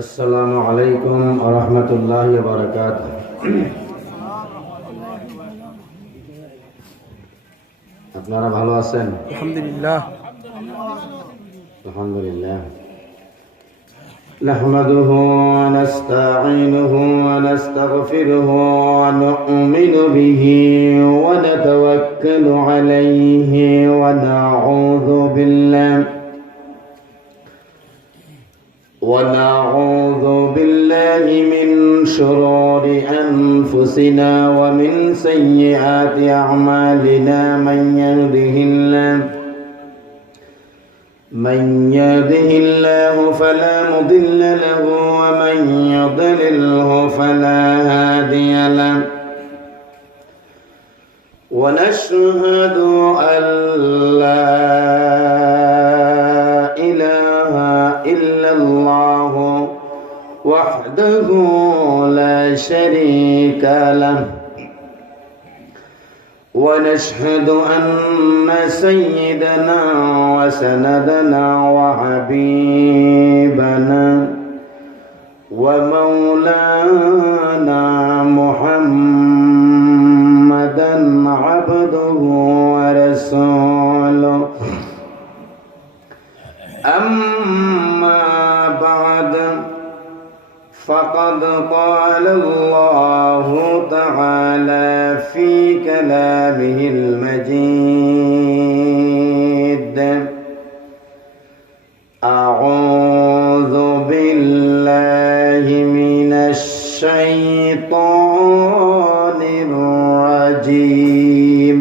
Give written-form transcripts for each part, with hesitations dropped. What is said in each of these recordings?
আসসালামু আলাইকুম ওয়া রাহমাতুল্লাহি ওয়া বারাকাতুহু। আপনারা ভালো আছেন? আলহামদুলিল্লাহ। আলহামদুলিল্লাহ। নাহমাদুহু ওয়া নাস্তাঈনুহু ওয়া নাস্তাগফিরুহু ওয়া নু'মিনু বিহি ওয়া নাতাওয়াক্কালু আলাইহি ওয়া না'উযু بالله من شرور أنفسنا ومن سيئات أعمالنا من يهده الله فلا مضل له ومن يضلله فلا هادي له ونشهد أن لا إله إلا الله وحده لا شريك له ونشهد أن سيدنا وسندنا وحبيبنا ومولانا محمدا عبده ورسوله أما بعد فقد قال الله تعالى في كلامه المجيد أعوذ بالله من الشيطان الرجيم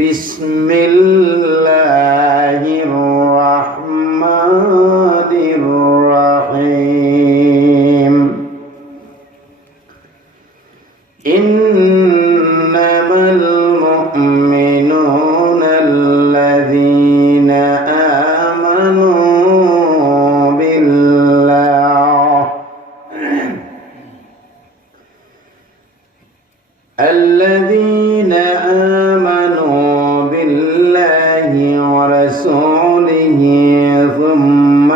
بسم الله الرحمن الرحيم إنما المؤمنون الذين آمنوا بالله ورسوله ثم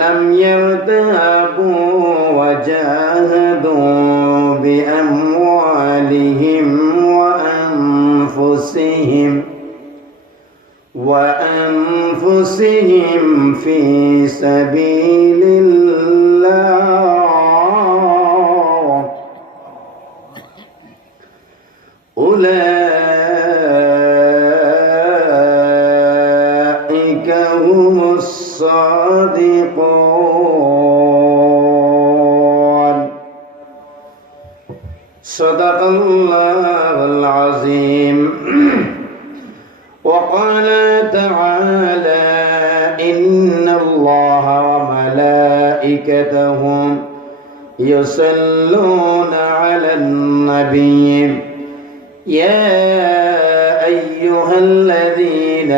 لم يرتابوا وجاهدوا بأموالهم وأنفسهم في سبيل الله أولئك هم الصادقون صدق الله العظيم. وقال تعالى إن الله وملائكته يصلون على النبي يا أيها الذين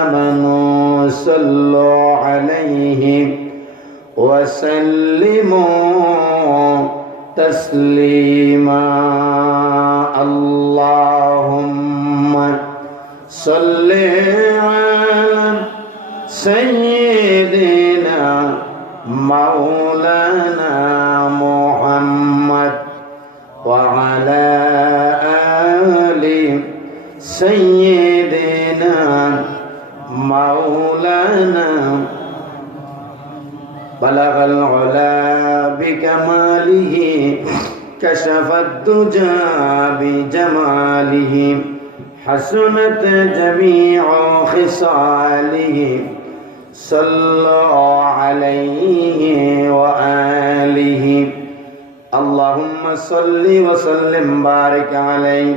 آمنوا صلوا عليه وسلموا تسليما. اللهم صل على سيدنا مولانا محمد وعلى آل سيدنا مولانا بلغ العلا بكماله كشف الدجى بجماله حسنت جميع خصاله صلوا عليه وآله اللهم صل وسلم بارك عليه.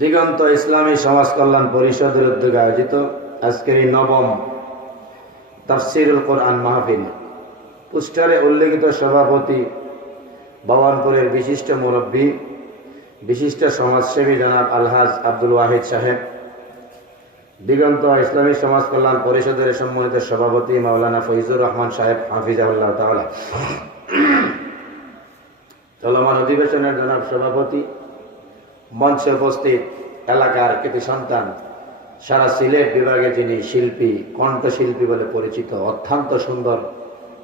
দিগন্ত ইসলামী সমাজ কল্যাণ পরিষদের উদ্যোগে আয়োজিত আজকের এই নবম তাফসীরুল কোরআন মাহফিল পোস্টারে উল্লেখিত সভাপতি ভবানপুরের বিশিষ্ট মুরব্বী বিশিষ্ট সমাজসেবী জনাব আলহাজ আব্দুল ওয়াহিদ সাহেব, দিগন্ত ইসলামী সমাজ কল্যাণ পরিষদের সম্মানিত সভাপতি মাওলানা ফয়জুর রহমান সাহেব হাফিজাহুল্লাহ তাআলা, চলমান অধিবেশনের জনাব সভাপতি, মঞ্চে উপস্থিত এলাকার কৃতি সন্তান, সারা সিলেট বিভাগে যিনি শিল্পী, কণ্ঠশিল্পী বলে পরিচিত, অত্যন্ত সুন্দর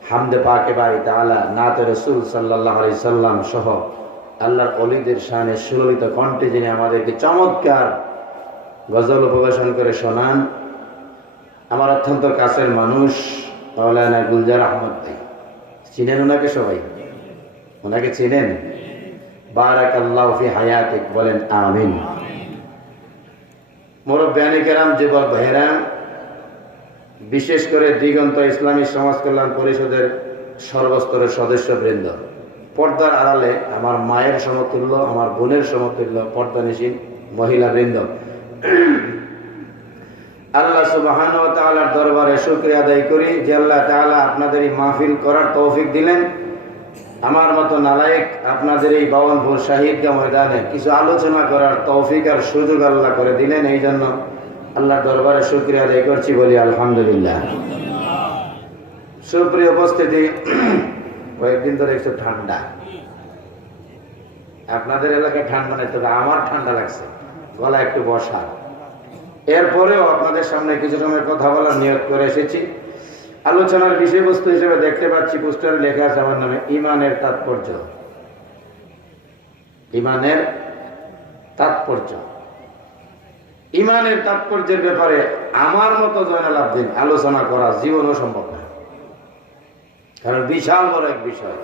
হামদে পাকে বাড়ি তাআলা, নাতে রসুল সাল্লাল্লাহু আলাইহি সাল্লাম সহ আল্লাহর ওলিদের শানে সুললিত কণ্ঠে যিনি আমাদেরকে চমৎকার গজল উপবেশন করে শোনান, আমার অত্যন্ত কাছের মানুষ মাওলানা গুলজার আহমদ ভাই। চিনেন ওনাকে সবাই? ওনাকে চিনেন? বারাকাল্লাহু ফি হায়াতিক, বলেন আমিন। মুরব্বিয়ানে কেরাম, যুবক ভাইরা, বিশেষ করে দিগন্ত ইসলামী সমাজ কল্যাণ পরিষদের সর্বস্তরের সদস্যবৃন্দ, পর্দার আড়ালে আমার মায়ের সমতুল্য, আমার বোনের সমতুল্য পর্দানিশীন মহিলাবৃন্দ, আল্লাহ সুবহানাহু ওয়া তাআলার দরবারে শুকরিয়া আদায় করি যে আল্লাহ তাআলা আপনাদের এই মাহফিল করার তৌফিক দিলেন। আমার মতো নালায়েক আপনাদের এই বাওয়ানপুর শাহিদগাহ ময়দানে কিছু আলোচনা করার তৌফিক আর সুযোগ আল্লাহ করে দিলেন। এই জন্য আল্লাহর দরবারে শুকরিয়া আদায় করছি, বলি আলহামদুলিল্লাহ। সুপ্রিয় উপস্থিতি, কয়েকদিন ধরে একটু ঠান্ডা, আপনাদের এলাকায় ঠান্ডা নেই, তবে আমার ঠান্ডা লাগছে, গলা একটু বসা। এরপরেও আপনাদের সামনে কিছু সময় কথা বলার নিয়ত করে এসেছি। আলোচনার বিষয়বস্তু হিসেবে দেখতে পাচ্ছি পোস্টারে লেখা আছে আমার নামে, ইমানের তাৎপর্য। ইমানের তাৎপর্য, ইমানের তাৎপর্যের ব্যাপারে আমার মতো জয়নাল আবদিন আলোচনা করা জীবনও সম্ভব না, কারণ বিশাল বড় এক বিষয়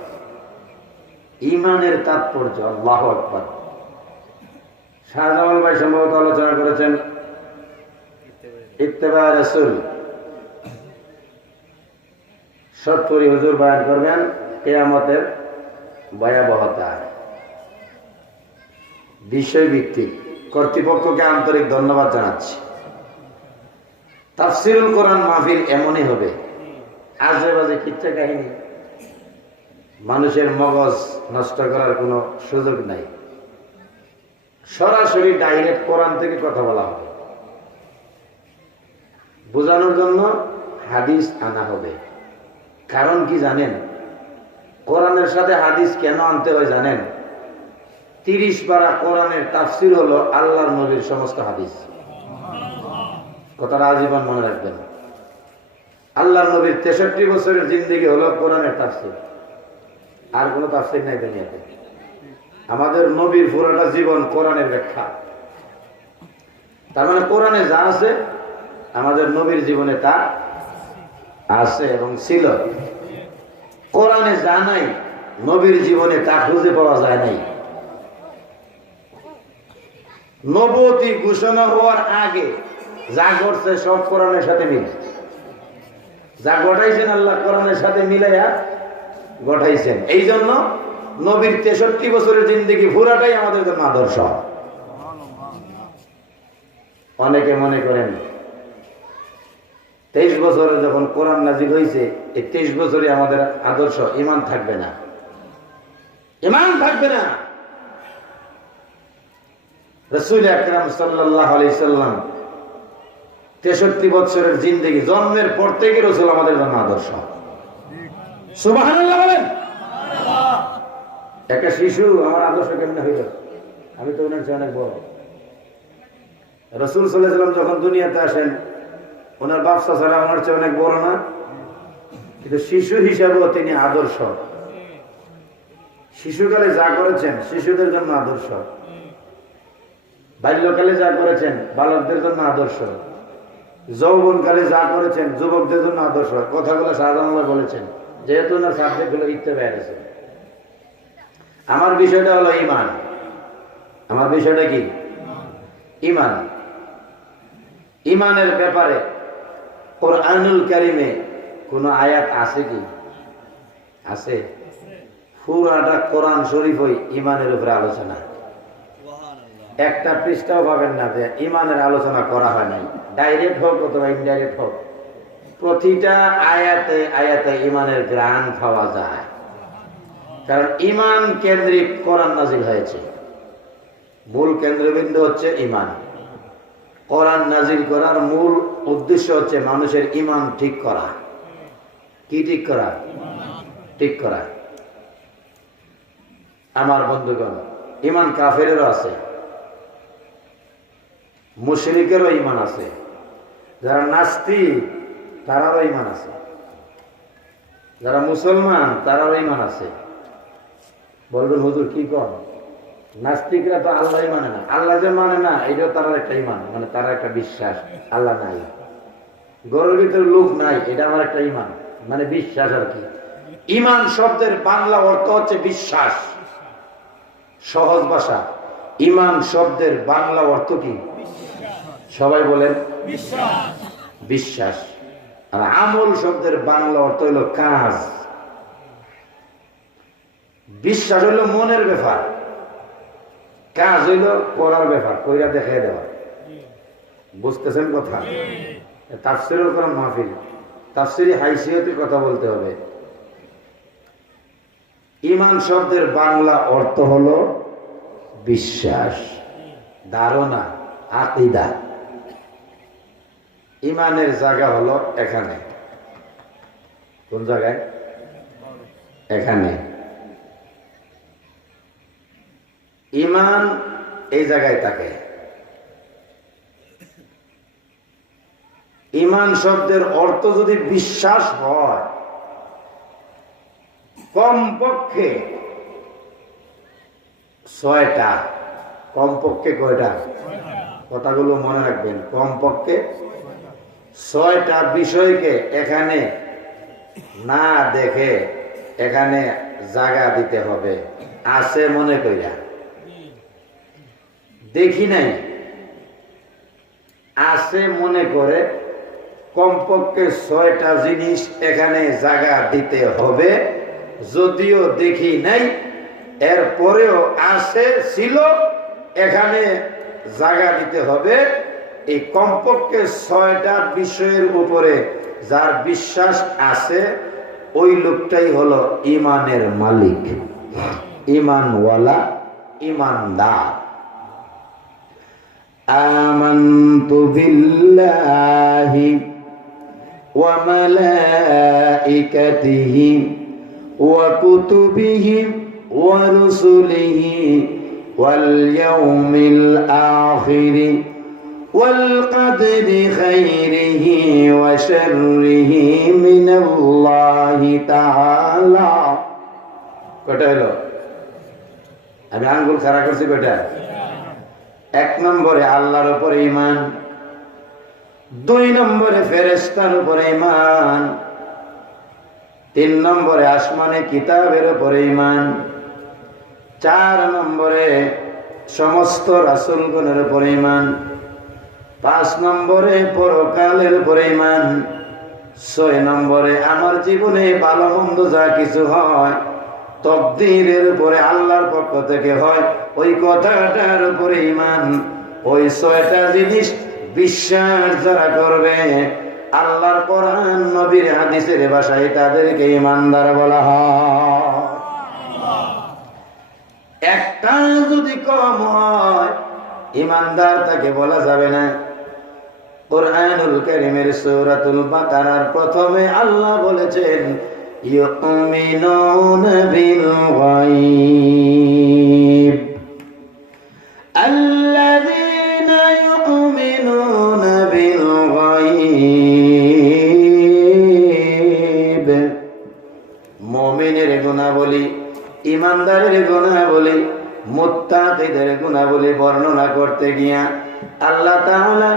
ইমানের তাৎপর্য। আল্লাহু আকবার। শাহজালাল ভাই সম্ভবত আলোচনা করেছেন ইত্তেবা রাসূল, সৎপরি হুজুর বয়ান করবেন কিয়ামতের ভয়াবহতা, বিষয়ভিত্তিক। কর্তৃপক্ষকে আন্তরিক ধন্যবাদ জানাচ্ছি। তাফসিরুল কোরআন মাহফিল এমনই হবে, আজে বাজে কিচ্ছা কাহিনী, মানুষের মগজ নষ্ট করার কোনো সুযোগ নাই। সরাসরি ডাইরেক্ট কোরআন থেকে কথা বলা হবে, বোঝানোর জন্য হাদিস আনা হবে। কারণ কি জানেন? কোরআনের সাথে হাদিস কেন আনতে হয় জানেন? 30 পারা কোরআনের তাফসির হলো আল্লাহর নবীর সমস্ত হাদিস। কথাটা আজীবন মনে রাখবেন। আল্লাহর নবীর 63 বছরের জিন্দেগি হলো কোরআনের তাফসির, আর কোনো তাফসির নাই দুনিয়াতে। আমাদের নবীর পুরোটা জীবন কোরআনের ব্যাখ্যা। তার মানে কোরআনে যা আছে আমাদের নবীর জীবনে তা আছে এবং ছিল। কোরআনে যা নাই নবীর জীবনে তা খুঁজে পাওয়া যায় নাই। নবুয়তি ঘোষণা হওয়ার আগে যা ঘটছে সব কোরআনের সাথে মিল। যা ঘটাইছেন আল্লাহ কোরআনের সাথে মিলাইয়া ঘটাইছেন। এই জন্য নবীর 63 বছরের জিন্দেগি পুরাটাই আমাদের জন্য আদর্শ। অনেকে মনে করেন 23 বছরে যখন কোরআন নাজিল হয়েছে, এই 23 বছরে আমাদের আদর্শ। ঈমান থাকবে না, ঈমান থাকবে না। রাসূল আকরাম সাল্লাল্লাহু আলাইহি সাল্লাম 63 বছরের জিন্দেগি, জন্মের পর থেকে রাসূল আমাদের জন্য আদর্শ। সুবহানাল্লাহ বলেন। একটা শিশু আমার আদর্শ কেমনে হইল? আমি তো ওনার চেয়ে অনেক বড়। রাসূল সাল্লাল্লাহু আলাইহি সাল্লাম যখন দুনিয়াতে আসেন, ওনার বাপ চাচারা ওনার চেয়ে অনেক বড় না, কিন্তু শিশু হিসাবেও তিনি আদর্শ। শিশুকালে যা করেছেন শিশুদের জন্য আদর্শ, বাল্যকালে যা করেছেন বালকদের জন্য আদর্শ, যৌবনকালে যা করেছেন যুবকদের জন্য আদর্শ। কথাগুলো শাহজালাল বলেছেন, যেহেতু ওনার সাবজেক্ট গুলো ইত্তেবা রাসূল। আমার বিষয়টা হলো ঈমান। আমার বিষয়টা কি? ঈমান। ঈমানের ব্যাপারে কোরআনুল কারীমে কোন আয়াত আছে কি? আছে? পুরাটা কোরআন শরীফই ঈমানের উপরে আলোচনা। একটা পৃষ্ঠাও পাবেন না যে ঈমানের আলোচনা করা হয় নাই, ডাইরেক্ট হোক অথবা ইনডাইরেক্ট হোক। প্রতিটা আয়াতে আয়াতে ঈমানের গ্রাণ পাওয়া যায়, কারণ ঈমান কেন্দ্রিক কোরআন নাজিল হয়েছে। মূল কেন্দ্রবিন্দু হচ্ছে ঈমান। কোরআন নাজিল করার মূল উদ্দেশ্য হচ্ছে মানুষের ঈমান ঠিক করা। কি ঠিক করা? ঠিক করা। আমার বন্ধুগণ, ঈমান কাফেরেরও আছে। মুশরিকেরও ঈমান আছে, যারা নাস্তিক তারারও ঈমান আছে, যারা মুসলমান তারারও ঈমান আছে। বলবেন হুজুর কি কর, নাস্তিকরা তো আল্লাহ মানে না, আল্লাহ যে মানে না এটাও তার একটা ঈমান, মানে তার একটা বিশ্বাস আল্লাহ নাই, গরুর ভিতরে লোক নাই, এটা আমার একটা ঈমান, মানে বিশ্বাস আর কি। ঈমান শব্দের বাংলা অর্থ হচ্ছে বিশ্বাস। সহজ ভাষা, ঈমান শব্দের বাংলা অর্থ কি? সবাই বলেন বিশ্বাস। আর আমল শব্দের বাংলা অর্থ হইল কাজ। বিশ্বাস হইল মনের ব্যাপার, কাজ হইল করার ব্যাপার, কইরা দেখাই দেওয়া। বুঝতেছেন কথা? তাফসীরের কোন মাহফিল, তাফসীরি হাইসিয়তে কথা বলতে হবে। ঈমান শব্দের বাংলা অর্থ হলো বিশ্বাস, ধারণা, আকীদা। ঈমানের জায়গা হলো এখানে। কোন জায়গায়? এখানে। ঈমান এই জায়গায় থাকে। ঈমান শব্দের অর্থ যদি বিশ্বাস হয়, কমপক্ষে 6টা। কমপক্ষে কয়টা? কথাগুলো মনে রাখবেন, কমপক্ষে 6টা বিষয়কে এখানে না দেখে এখানে জায়গা দিতে হবে। আছে মনে কইরা, দেখি নাই, আছে মনে করে কমপক্ষে 6টা জিনিস এখানে জায়গা দিতে হবে। যদিও দেখি নাই, এরপরেও আছে ছিল, এখানে জায়গা দিতে হবে। এই কমপক্ষে 6টা বিষয়ের উপরে যার বিশ্বাস আছে, ওই লোকটাই হলো ঈমানের মালিক, ঈমানওয়ালা, ঈমানদার। আমানতু বিল্লাহি ওয়া মালাইকাতিহি ওয়া কুতুবিহি ওয়া রুসুলিহি ওয়াল ইয়াউমিল আখিরি ওয়াল কদরি খাইরিহি ওয়া শাররিহি মিনাল্লাহি তাআলা। কয়টা হলো? আমি আঙ্গুল খাড়া করছি কয়টা? 1 নম্বরে আল্লাহর উপরে ঈমান, 2 নম্বরে ফেরেশতার উপরে ঈমান, 3 নম্বরে আসমানি কিতাবের উপরে ঈমান, 4 নম্বরে সমস্ত রাসূলগণের উপরে ঈমান, 5 নম্বরে পরকালের উপরে ঈমান, 6 নম্বরে আমার জীবনে ভালো মন্দ যা কিছু হয় তকদীরের উপরে আল্লাহর পক্ষ থেকে হয়, ওই কথাটার উপরে ঈমান। ওই 6টা জিনিস বিশ্বাস যারা করবে, আল্লাহর কোরআন নবীর হাদিসের ভাষায় তাদেরকে ঈমানদার বলা হয়। একটা যদি কম হয়, ঈমানদার তাকে বলা যাবে না। কুরআনুল কারীমের সূরাতুল বাকারার প্রথমে আল্লাহ বলেছেন ইউমিনুনা বিল গায়ব, আল্লাযীনা ইউমিনুনা বিল গায়ব। মুমিনের গুণাবলী, ঈমানদারের গুণাবলী, মুত্তাকিদের গুণাবলী বর্ণনা করতে গিয়া আল্লাহ তাআলা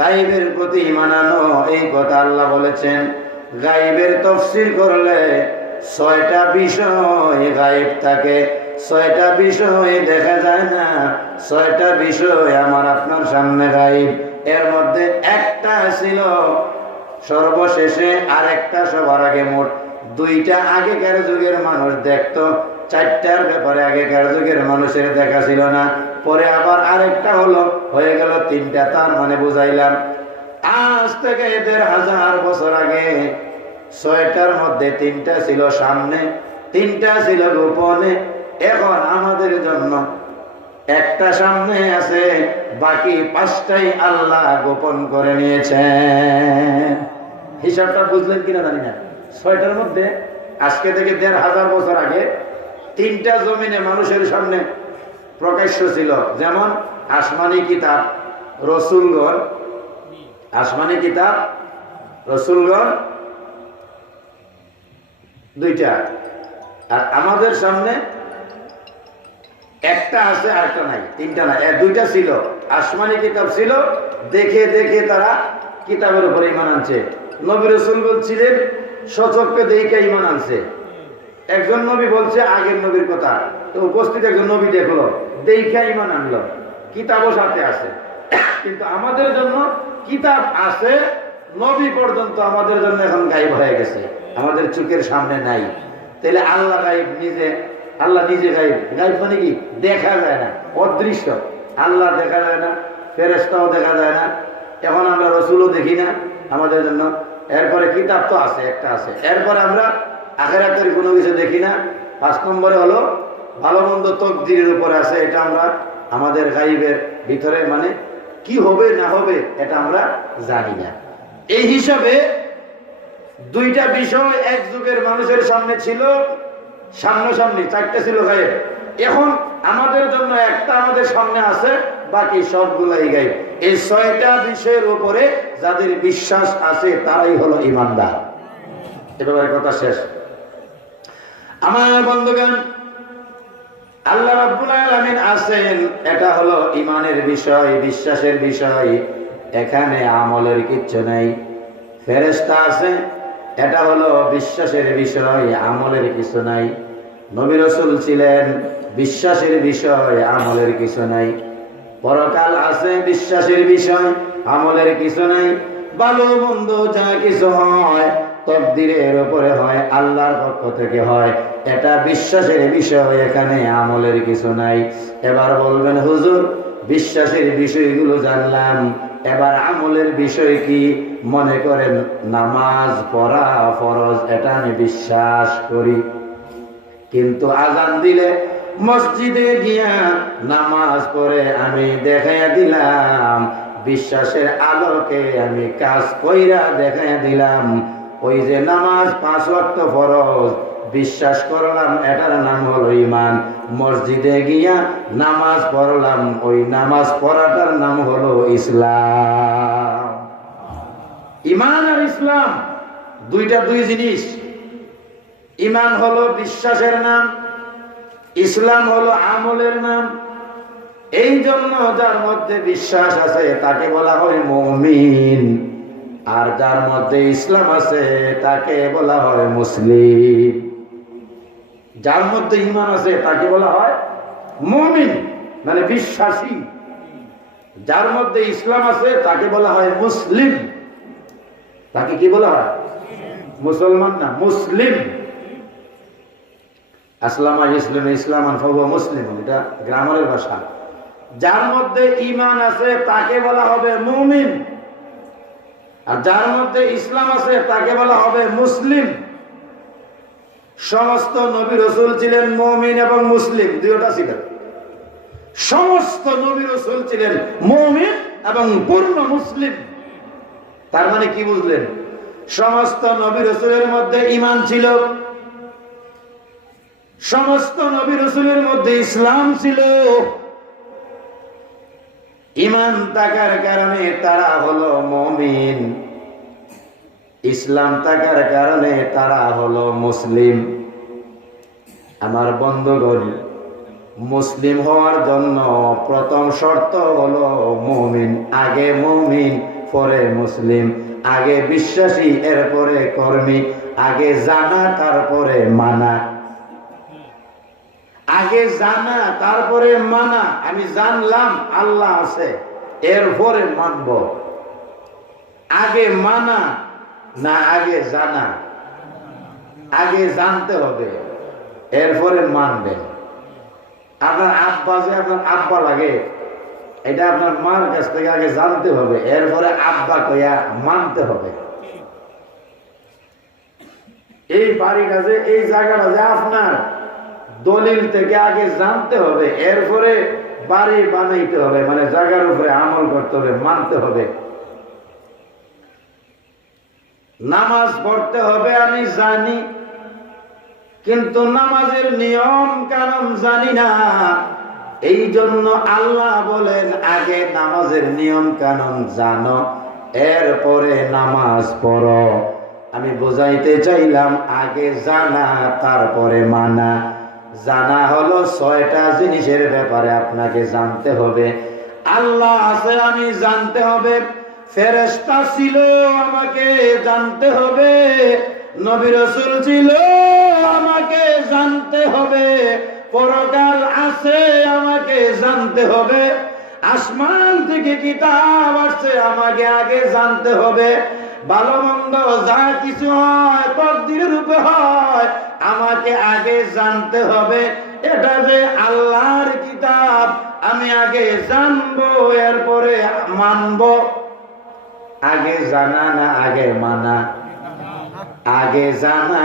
গায়বের প্রতি ঈমান আনো, এই কথা আল্লাহ বলেছেন। গায়বের তাফসীর করলে 6টা বিষয় গায়ব থাকে, 6টা বিষয় দেখা যায় না, 6টা বিষয় আমার আপনার সামনে গায়ব। এর মধ্যে একটা ছিল সর্বশেষে, আর একটা সবার আগে। মোট 2টা আগেকার যুগের মানুষ দেখতো, 4টার ব্যাপারে আগেকার যুগের মানুষের দেখা ছিল না। পরে আবার আরেকটা হলো, হয়ে গেল 3টা। তার মানে বুঝাইলাম আজ থেকে 1500 বছর আগে 6টার মধ্যে 3টা ছিল সামনে, 3টা ছিল গোপনে। এখন আমাদের জন্য একটা সামনে আছে, বাকি 5টাই আল্লাহ গোপন করে নিয়েছেন। হিসাবটা বুঝলেন কিনা জানি না। 6টার মধ্যে আজকে থেকে 1500 বছর আগে 3টা জমিনে মানুষের সামনে প্রকাশ্য ছিল, যেমন আসমানি কিতাব রসুলগণ, আসমানি কিতাব রসুলগণ দুইটা, আর আমাদের সামনে একটা আছে আরেকটা নাই, তিনটা নাই, দুইটা ছিল। আসমানি কিতাব ছিল, দেখে দেখে তারা কিতাবের উপরে ঈমান আনছে। নবী রাসূলগণ ছিলেন সচক্ষে দেখে ঈমান আনছে। একজন নবী বলছে আগের নবীর কথা, তো উপস্থিত একজন নবী দেখলো, দেখে ঈমান আনলো, কিতাবও সাথে আছে। কিন্তু আমাদের জন্য কিতাব আছে, নবী পর্যন্ত আমাদের জন্য এখন গায়েব হয়ে গেছে, আমাদের চোখের সামনে নাই। তাহলে আল্লাহ গায়েব নিজে, আল্লাহ নিজে গায়েব। গায়েব মানে কি? দেখা যায় না, অদৃশ্য। আল্লাহ দেখা যায় না, ফেরেশতাও দেখা যায় না, এখন আমরা রসুলও দেখি না আমাদের জন্য। এরপরে কিতাব তো আছে, একটা আছে। এরপরে আমরা আখিরাতের কোনো কিছু দেখি না। 5 নম্বরে হলো ভালো মন্দ তকদিরের উপরে আছে, এটা আমরা আমাদের গায়েবের ভিতরে, মানে কি হবে না হবে এটা আমরা জানি না। এই হিসাবে দুইটা বিষয় এক যুগের মানুষের সামনে ছিল, সামনাসামনি, চারটা ছিল গায়েব। এখন আমাদের জন্য একটা আমাদের সামনে আছে, বাকি সবগুলাই গায়েব। এই 6টা বিষয়ের উপরে যাদের বিশ্বাস আছে তারাই হলো ঈমানদার। এবারে কথা শেষ। আমার বন্ধুগণ, আল্লাহ রাব্বুল আলামিন আছেন, এটা হলো ঈমানের বিষয়, বিশ্বাসের বিষয়। এখানে আমলের কিচ্ছু নাই। ফেরেশতা আছে, এটা হলো বিশ্বাসের বিষয়, আমলের কিছু নাই। নবী রাসূল ছিলেন, বিশ্বাসের বিষয়, আমলের কিছু নাই। পরকাল আছে, বিশ্বাসের বিষয়, আমলের কিছু নাই। ভালো মন্দ যা কিছু হয় তকদিরের উপরে হয়, আল্লাহর পক্ষ থেকে হয়, এটা বিশ্বাসের বিষয়, এখানে আমলের কিছু নাই। এবার বলবেন হুজুর, বিশ্বাসের বিষয়গুলো জানলাম, এবার আমলের বিষয় কি? মনে করেন নামাজ পড়া ফরজ, এটা আমি বিশ্বাস করি, কিন্তু আজান দিলে মসজিদে গিয়া নামাজ পড়ে আমি দেখাইয়া দিলাম, বিশ্বাসের আলোকে আমি কাজ কইরা দেখাইয়া দিলাম, ওই যে নামাজ 5 ওয়াক্ত ফরজ বিশ্বাস করলাম, এটার নাম হলো ঈমান। মসজিদে গিয়া নামাজ পড়লাম, ওই নামাজ পড়াটার নাম হলো ইসলাম। ঈমান আর ইসলাম দুইটা দুই জিনিস। ঈমান হলো বিশ্বাসের নাম, ইসলাম হলো আমলের নাম। এই জন্য যার মধ্যে বিশ্বাস আছে তাকে বলা হয় মুমিন, আর যার মধ্যে ইসলাম আছে তাকে বলা হয় মুসলিম। যার মধ্যে ঈমান আছে তাকে বলা হয় মুমিন, মানে বিশ্বাসী। যার মধ্যে ইসলাম আছে তাকে বলা হয় মুসলিম। তাকে কি বলা হয়? মুসলমান না, মুসলিম। আসলামা ইসলাম, ইসলামান ফাহুয়া মুসলিম, এটা গ্রামারের ভাষা। যার মধ্যে ঈমান আছে তাকে বলা হবে মুমিন, আর যার মধ্যে ইসলাম আছে তাকে বলা হবে মুসলিম। সমস্ত নবী রাসূল ছিলেন মুমিন এবং মুসলিম, দুইটা ছিলেন। সমস্ত নবী রাসূল ছিলেন মুমিন এবং পূর্ণ মুসলিম। তার মানে কি বুঝলেন? সমস্ত নবী রাসূলের মধ্যে ঈমান ছিল, সমস্ত নবী রাসূলের মধ্যে ইসলাম ছিল। ঈমান থাকার কারণে তারা হলো মুমিন, ইসলাম থাকার কারণে তারা হলো মুসলিম। আমার বন্ধুগণ, মুসলিম হওয়ার জন্য প্রথম শর্ত হলো মুমিন। আগে মুমিন পরে মুসলিম, আগে বিশ্বাসী এরপরে কর্মী, আগে জানা তারপরে মানা। আগে জানা তারপরে মানা। আমি জানলাম আল্লাহ আছে, এরপরে মানব। আগে মানা না আগে জানা? আগে জানতে হবে, এরপরে মানবেন। আপনার আব্বা যে আপনার আব্বা লাগে, এটা আপনার মার কাছ থেকে আগে জানতে হবে, এরপরে আব্বা কইয়া মানতে হবে। এই বাড়িটা যে, এই জায়গাটা যে আপনার, দলিল থেকে আগে জানতে হবে, এরপরে বাড়ি বানাইতে হবে, মানে জায়গার উপরে আমল করতে হবে, মানতে হবে। নামাজ পড়তে হবে আমি জানি, কিন্তু নামাজের নিয়ম কানুন জানি না। এই জন্য আল্লাহ বলেন আগে নামাজের নিয়ম কানুন জানো, এরপরে নামাজ পড়ো। আমি বোঝাইতে চাইলাম আগে জানা তারপরে মানা। জানা হলো 6টা জিনিসের ব্যাপারে আপনাকে জানতে হবে। আল্লাহ আছে আমি জানতে হবে, ফেরেশতা ছিল আমাকে জানতে হবে, নবী রাসূল ছিল আমাকে জানতে হবে, পরকাল আছে আমাকে জানতে হবে, আসমান থেকে কিতাব আসছে আমাকে আগে জানতে হবে, ভালো মন্দ যা কিছু হয় তকদিরের রূপে হয় আমাকে আগে জানতে হবে। এটা যে আল্লাহর কিতাব আমি আগে জানবো, এরপরে মানবো। আগে জানা না আগে মানা? আগে জানা।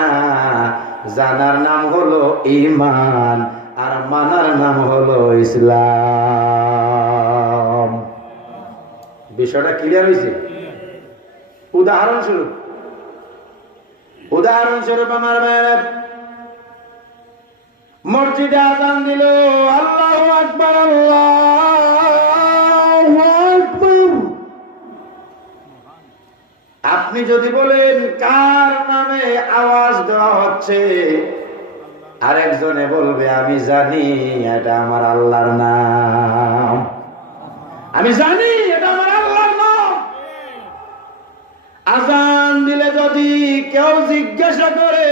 জানার নাম হলো ঈমান, আর মানার নাম হলো ইসলাম। বিষয়টা ক্লিয়ার হয়েছে? উদাহরণস্বরূপ আমার ভাইয়েরা, মসজিদে আযান দিল, আল্লাহু আকবার, আল্লাহু আকবার। আপনি যদি বলেন কার নামে আওয়াজ দেওয়া হচ্ছে, আরেকজনে বলবে আমি জানি এটা আমার আল্লাহর নাম, আমি জানি এটা আমার আল্লাহর নাম। আযান দিলে যদি কেউ জিজ্ঞাসা করে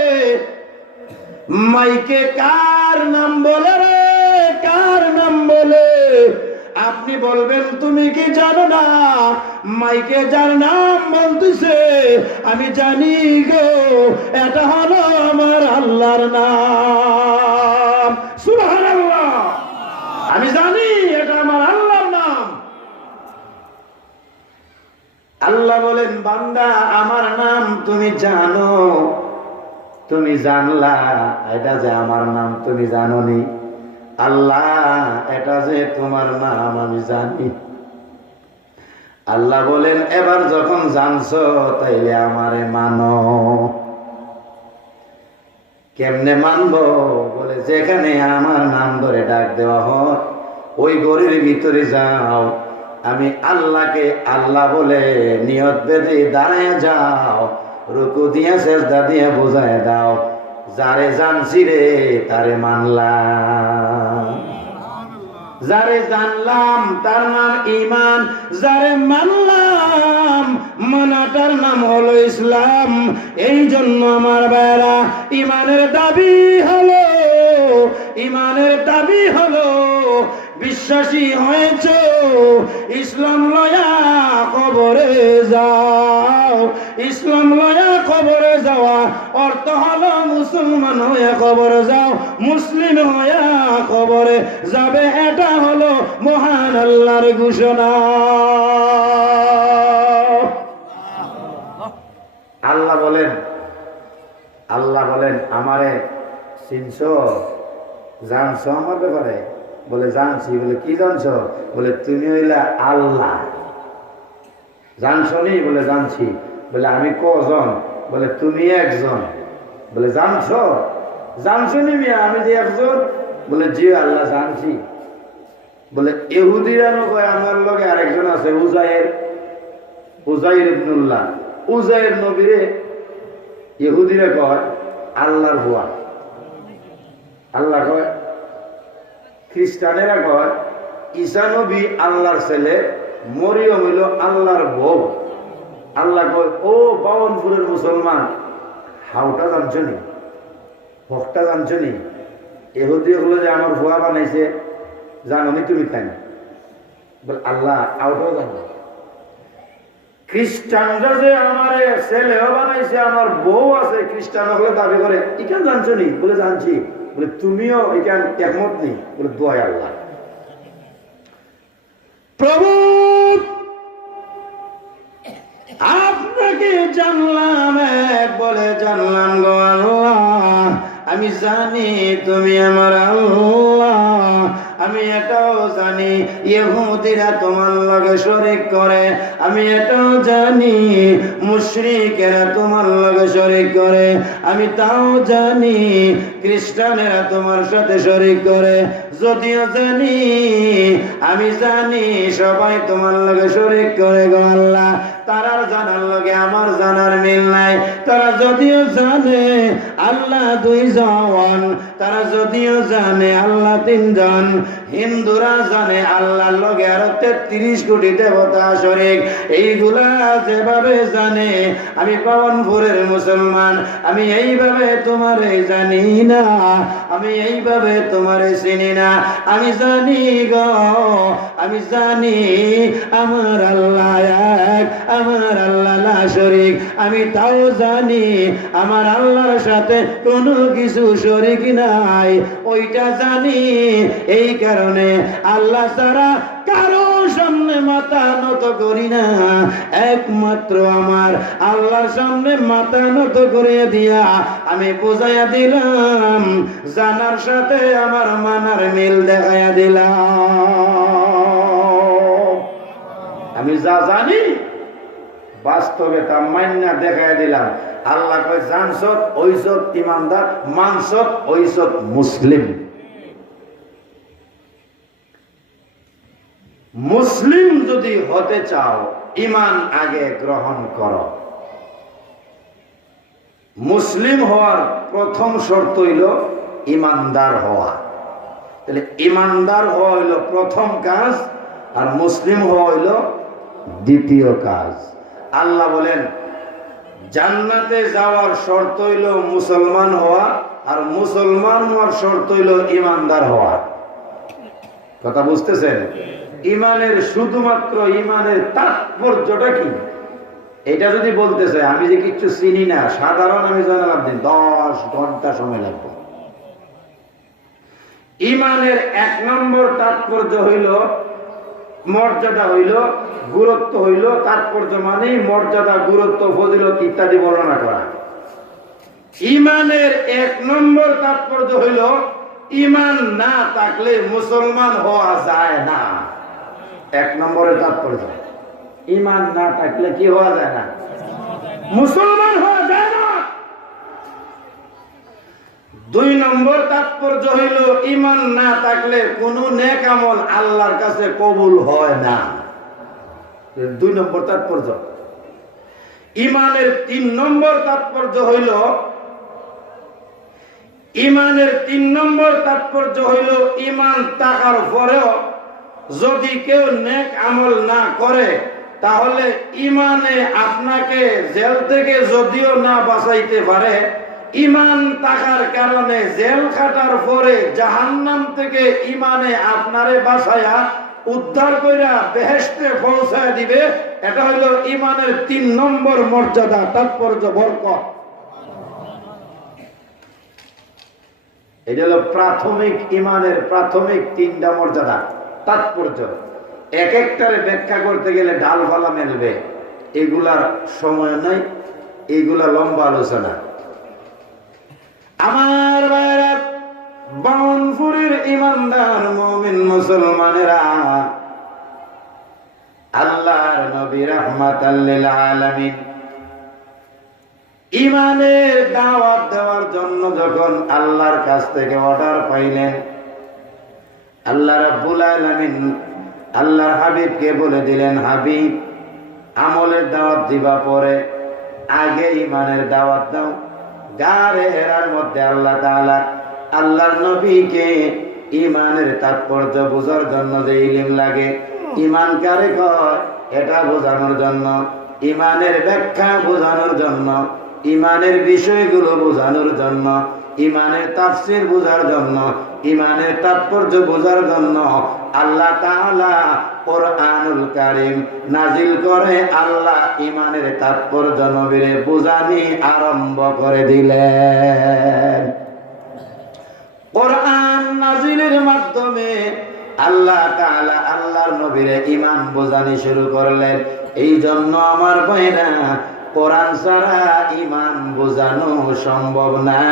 মাইকে কার নাম বলে রে, কার নাম বলে, আপনি বলবেন তুমি কি জানো না মাইকে যার নাম বলতেছে আমি জানি গো, এটা হলো আমার আল্লাহর নাম। সুবহানাল্লাহ, আমি জানি এটা আমার আল্লাহর নাম। আল্লাহ বলেন বান্দা আমার নাম তুমি জানো, তুমি জানলা এটা যে আমার নাম তুমি জানোনি, আল্লাহ এটা যে তোমার নাম আমি জানি। আল্লাহ বলেন এবার যখন জানছো তাইলে আমারে মানো। কেমনে মানবো? বলে যেখানে আমার নাম ধরে ডাক দেওয়া হয় ওই ঘরের ভিতরে যাও, আমি আল্লাহকে আল্লাহ বলে নিয়ত বেঁধে দাঁড়ায় যাও, রুকু দিয়ে সেজদা দিয়ে বোঝায় দাও যারে জানছি রে তারে মানলাম, যারে জানলাম তার নাম ঈমান, যারে মানলাম মানাটার নাম হলো ইসলাম। এই জন্য আমার ভাইরা ঈমানের দাবি হলো, ঈমানের দাবি হলো বিশ্বাসী হয়েছ ইসলাম লয়া কবরে যাও। ইসলাম লয়া কবরে যাওয়া অর্থ হলো মুসলমান হয়ে কবরে যাও, মুসলিম হয়ে কবরে যাবে, এটা হলো মহান আল্লাহর ঘোষণা। আল্লাহ বলেন, আল্লাহ বলেন আমারে চিনছো, জানছো আমার ব্যাপারে? বলে জানছি। বলে কি জানছো? বলে তুমি হইলা আল্লাহ। জানছো নি? বলে জানছি। বলে আমি কজন? বলে তুমি একজন। বলে জানছো? জানছো নি মিয়া আমি যে একজন? বলে জি আল্লাহ জানছি। বলে ইহুদিরা নয় আমার লগে আরেকজন আছে উজাইর, উজাইর ইবনুল্লাহ। উজাইর নবীরে ইহুদিরা কয় আল্লাহর হুয়া, আল্লাহ কয়। খ্রিস্টানেরা কয় ঈসা নবী আল্লাহর ছেলে, মরিয়ম হইল আল্লাহর বউ। আল্লাহ কয় ও বাউনপুরের মুসলমান, হাওটা জানছো নি, হকটা জানছো নি? এহুদি হলো যে আমার ভুয়া বানাইছে জানো নি তুমি? তাই না? বল আল্লাহ আউটাও জানো। খ্রিস্টানরা যে আমার ছেলেও বানাইছে, আমার বউ আছে, খ্রিস্টান হলে দাবি করে এখান জানছো নি? বলে জানছি। বলে তুমিও এখান একমত নেই? বলে দোয়াই আল্লাহ। প্রভু আপনাকে জানলাম, এক বলে জানলাম গো আল্লাহ, আমি জানি তুমি আমার আল্লাহ, আমি আমি এটাও জানি ইহুদিরা তোমার লগে শরীক করে, আমি এটাও জানি মুশরিকেরা তোমার লগে শরীক করে, আমি তাও জানি খ্রিস্টানেরা তোমার সাথে শরীক করে। যদিও জানি, আমি জানি সবাই তোমার লগে শরীক করে গো আল্লাহ, তারার জানার লগে আমার জানার মিল নাই। তারা যদিও জানে আল্লাহ দুইজন, তারা যদিও জানে আল্লাহ তিনজন, হিন্দুরা জানে আল্লাহর লগে আরো 33 কোটি দেবতা শরীক। এইগুলা যেভাবে জানে, আমি পাবনপুরের মুসলমান, আমি এইভাবে তোমারে জানি না, আমি এইভাবে তোমারে চিনি না। আমি জানি গো, আমি জানি আমার আল্লাহ এক, আমার আল্লাহ না শরীক। আমি তাও জানি আমার আল্লাহর সাথে কোনো কিছু শরীক নাই, ওইটা জানি। এই কারণে আল্লাহ ছাড়া কারো সামনে মাথা নত করি না, একমাত্র আমার আল্লাহর সামনে মাথা নত করে দিয়া আমি বুঝাইয়া দিলাম, জানার সাথে আমার মানার মিল দেখাইয়া দিলাম। আমি যা জানি বাস্তবে তা মান্না দেখাইয়া দিলাম। আল্লাহ কয় জানছত ওইসব ইমানদার, মানছত ওইসব মুসলিম। মুসলিম যদি হতে চাও, ইমান আগে গ্রহণ করো। মুসলিম হওয়ার প্রথম শর্ত হইল ইমানদার হওয়া। তাহলে ইমানদার হওয়া হইল প্রথম কাজ, আর মুসলিম হওয়া হইল দ্বিতীয় কাজ। আল্লাহ বলেন জান্নাতে যাওয়ার শর্ত হইল মুসলমান হওয়া, আর মুসলমান হওয়ার শর্ত হইল ইমানদার হওয়া। কথা বুঝতেছেন? ইমানের শুধুমাত্র ইমানের তাৎপর্যটা কি, এটা যদি বলতে চাই, আমি যে কিছু চিনি না, সাধারণ আমি জানালাম দিন 10 ঘন্টা সময় লাগবে। ইমানের 1 নম্বর তাৎপর্য হইল, মর্যাদা হইল, গুরুত্ব হইল। তাৎপর্য মানে মর্যাদা, গুরুত্ব, ফজিলত ইত্যাদি বর্ণনা করা। ইমানের 1 নম্বর তাৎপর্য হইল ইমান না থাকলে মুসলমান হওয়া যায় না। 1 নম্বরের তাৎপর্য, ইমান না থাকলে কি হওয়া যায় না? মুসলমান হওয়া যায় না। 2 নম্বর তাৎপর্য হইল ইমান না থাকলে কোন নেক আমল আল্লাহর কাছে কবুল হয় না। 2 নম্বর তাৎপর্য। ইমানের 3 নম্বর তাৎপর্য হইল, ইমানের 3 নম্বর তাৎপর্য হইল ইমান থাকার পরেও যদি কেউ নেক আমল না করে, তাহলে ইমানে আপনাকে জেল থেকে যদিও না বাঁচাইতে পারে, ইমান থাকার কারণে জেল খাটার পরে জাহান্নাম থেকে ইমানে আপনারে বাঁচায়া উদ্ধার কইরা বেহেশতে পৌঁছায় দিবে। এটা হইল ইমানের 3 নম্বর মর্যাদা, তাৎপর্য, বরকত। এটা হলো প্রাথমিক ইমানের প্রাথমিক 3টা মর্যাদা, তাৎপর্য। এক একটারে ব্যাখ্যা করতে গেলে ডাল ফালা মেলবে, এগুলার সময় নাই, এগুলা লম্বা আলোচনা। আমার ভাইরা, বাউনপুরের ইমানদার মুমিন মুসলমানেরা, আল্লাহর নবী রাহমাতাল লিল আলামিন ইমানের দাওয়াত দেওয়ার জন্য যখন আল্লাহর কাছ থেকে অর্ডার পাইলেন, আল্লাহ রাব্বুল আলামিন আল্লাহর হাবিবকে বলে দিলেন, হাবিব আমলের দাওয়াত দিবা পরে, আগে ইমানের দাওয়াত দাও। গারে হেরার মধ্যে আল্লাহ তাআলা আল্লাহর নবীকে ইমানের তাৎপর্য বোঝার জন্য যে ইলম লাগে, ইমান কারে কয় এটা বোঝানোর জন্য, ইমানের ব্যাখ্যা বোঝানোর জন্য, ইমানের বিষয়গুলো বোঝানোর জন্য, ইমানের তাফসীর বোঝার জন্য, ইমানের তাৎপর্য বোঝার জন্য আল্লাহ তাআলা কোরআনুল কারীম নাজিল করে। আল্লাহ ইমানের তাৎপর্য নবীরে বোঝানি আরম্ভ করে দিলেন। কোরআন নাজিলের মাধ্যমে আল্লাহ তাআলা আল্লাহর নবীরে ইমান বোঝানি শুরু করলেন। এই জন্য আমার ভাইরা, কোরআন ছাড়া ঈমান বোঝানো সম্ভব না।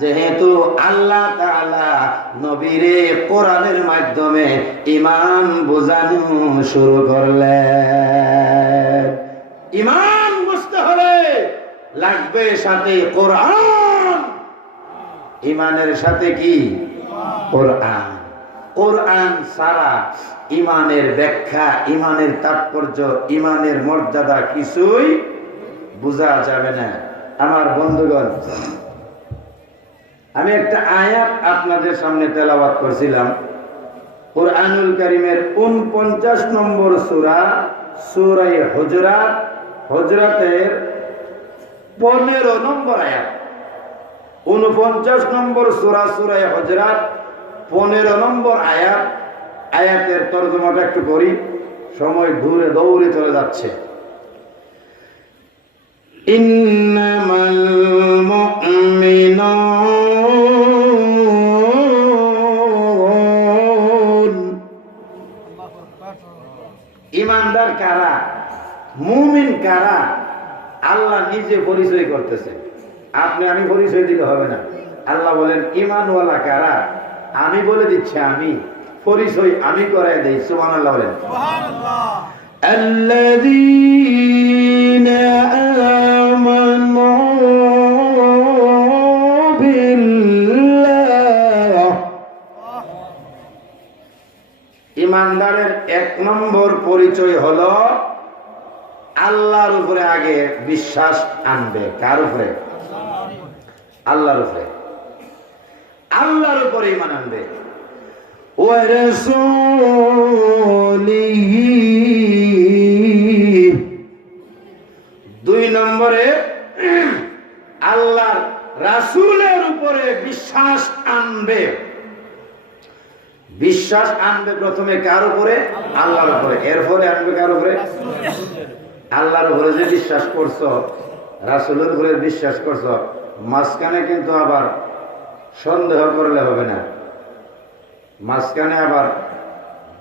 যেহেতু আল্লাহ তাআলা নবীরে কোরআনের মাধ্যমে ঈমান বোঝানো শুরু করলেন। ঈমান বুঝতে হলে লাগবে সাথে কোরআন। ঈমানের সাথে কি? কোরআন। কোরআন ছাড়া ঈমানের ব্যাখ্যা, ঈমানের তাৎপর্য, ঈমানের মর্যাদা কিছুই বোঝা যাবে না। আমার বন্ধুগণ, আমি একটা আয়াত আপনাদের সামনে তেলাওয়াত করছিলাম। কুরআনুল কারীমের 49 নম্বর সূরা, সূরা হুজরাত, হুজরাতের 15 নম্বর আয়াত। 49 নম্বর সূরা, সূরা হুজরাত 15 নম্বর আয়াত। আয়াতের তরজমাটা একটু করি, সময় দূরে দৌড়ে চলে যাচ্ছে। ইন্নামাল মুমিনুন, ঈমানদার কারা, মুমিন কারা, আল্লাহ নিজে পরিচয় করতেছে। আপনি আমি পরিচয় দিলে হবে না। আল্লাহ বলেন ঈমানওয়ালা কারা, আমি বলে দিচ্ছি, আমি পরিচয় আমি করাই দেই। সুবহানাল্লাহ বলেন। সুবহানাল্লাহ। আল্লাযীনা আমানু বিল্লাহ, ঈমানদারের 1 নম্বর পরিচয় হলো আল্লাহর উপরে আগে বিশ্বাস আনবে। কার উপরে? আল্লাহর উপরে। আল্লাহর উপরে ঈমান আনবে। ওয়া রাসূলিহি, 2 নম্বরে আল্লাহর রাসূলের উপরে বিশ্বাস আনবে। বিশ্বাস আনবে প্রথমে কার উপরে? আল্লাহর উপরে। এরপরে আনবে কার উপরে? আল্লাহর উপরে যে বিশ্বাস করছো, রাসূলের উপরে বিশ্বাস করছো, মাঝখানে কিন্তু আবার সন্দেহ করলে হবে না, মাঝখানে আবার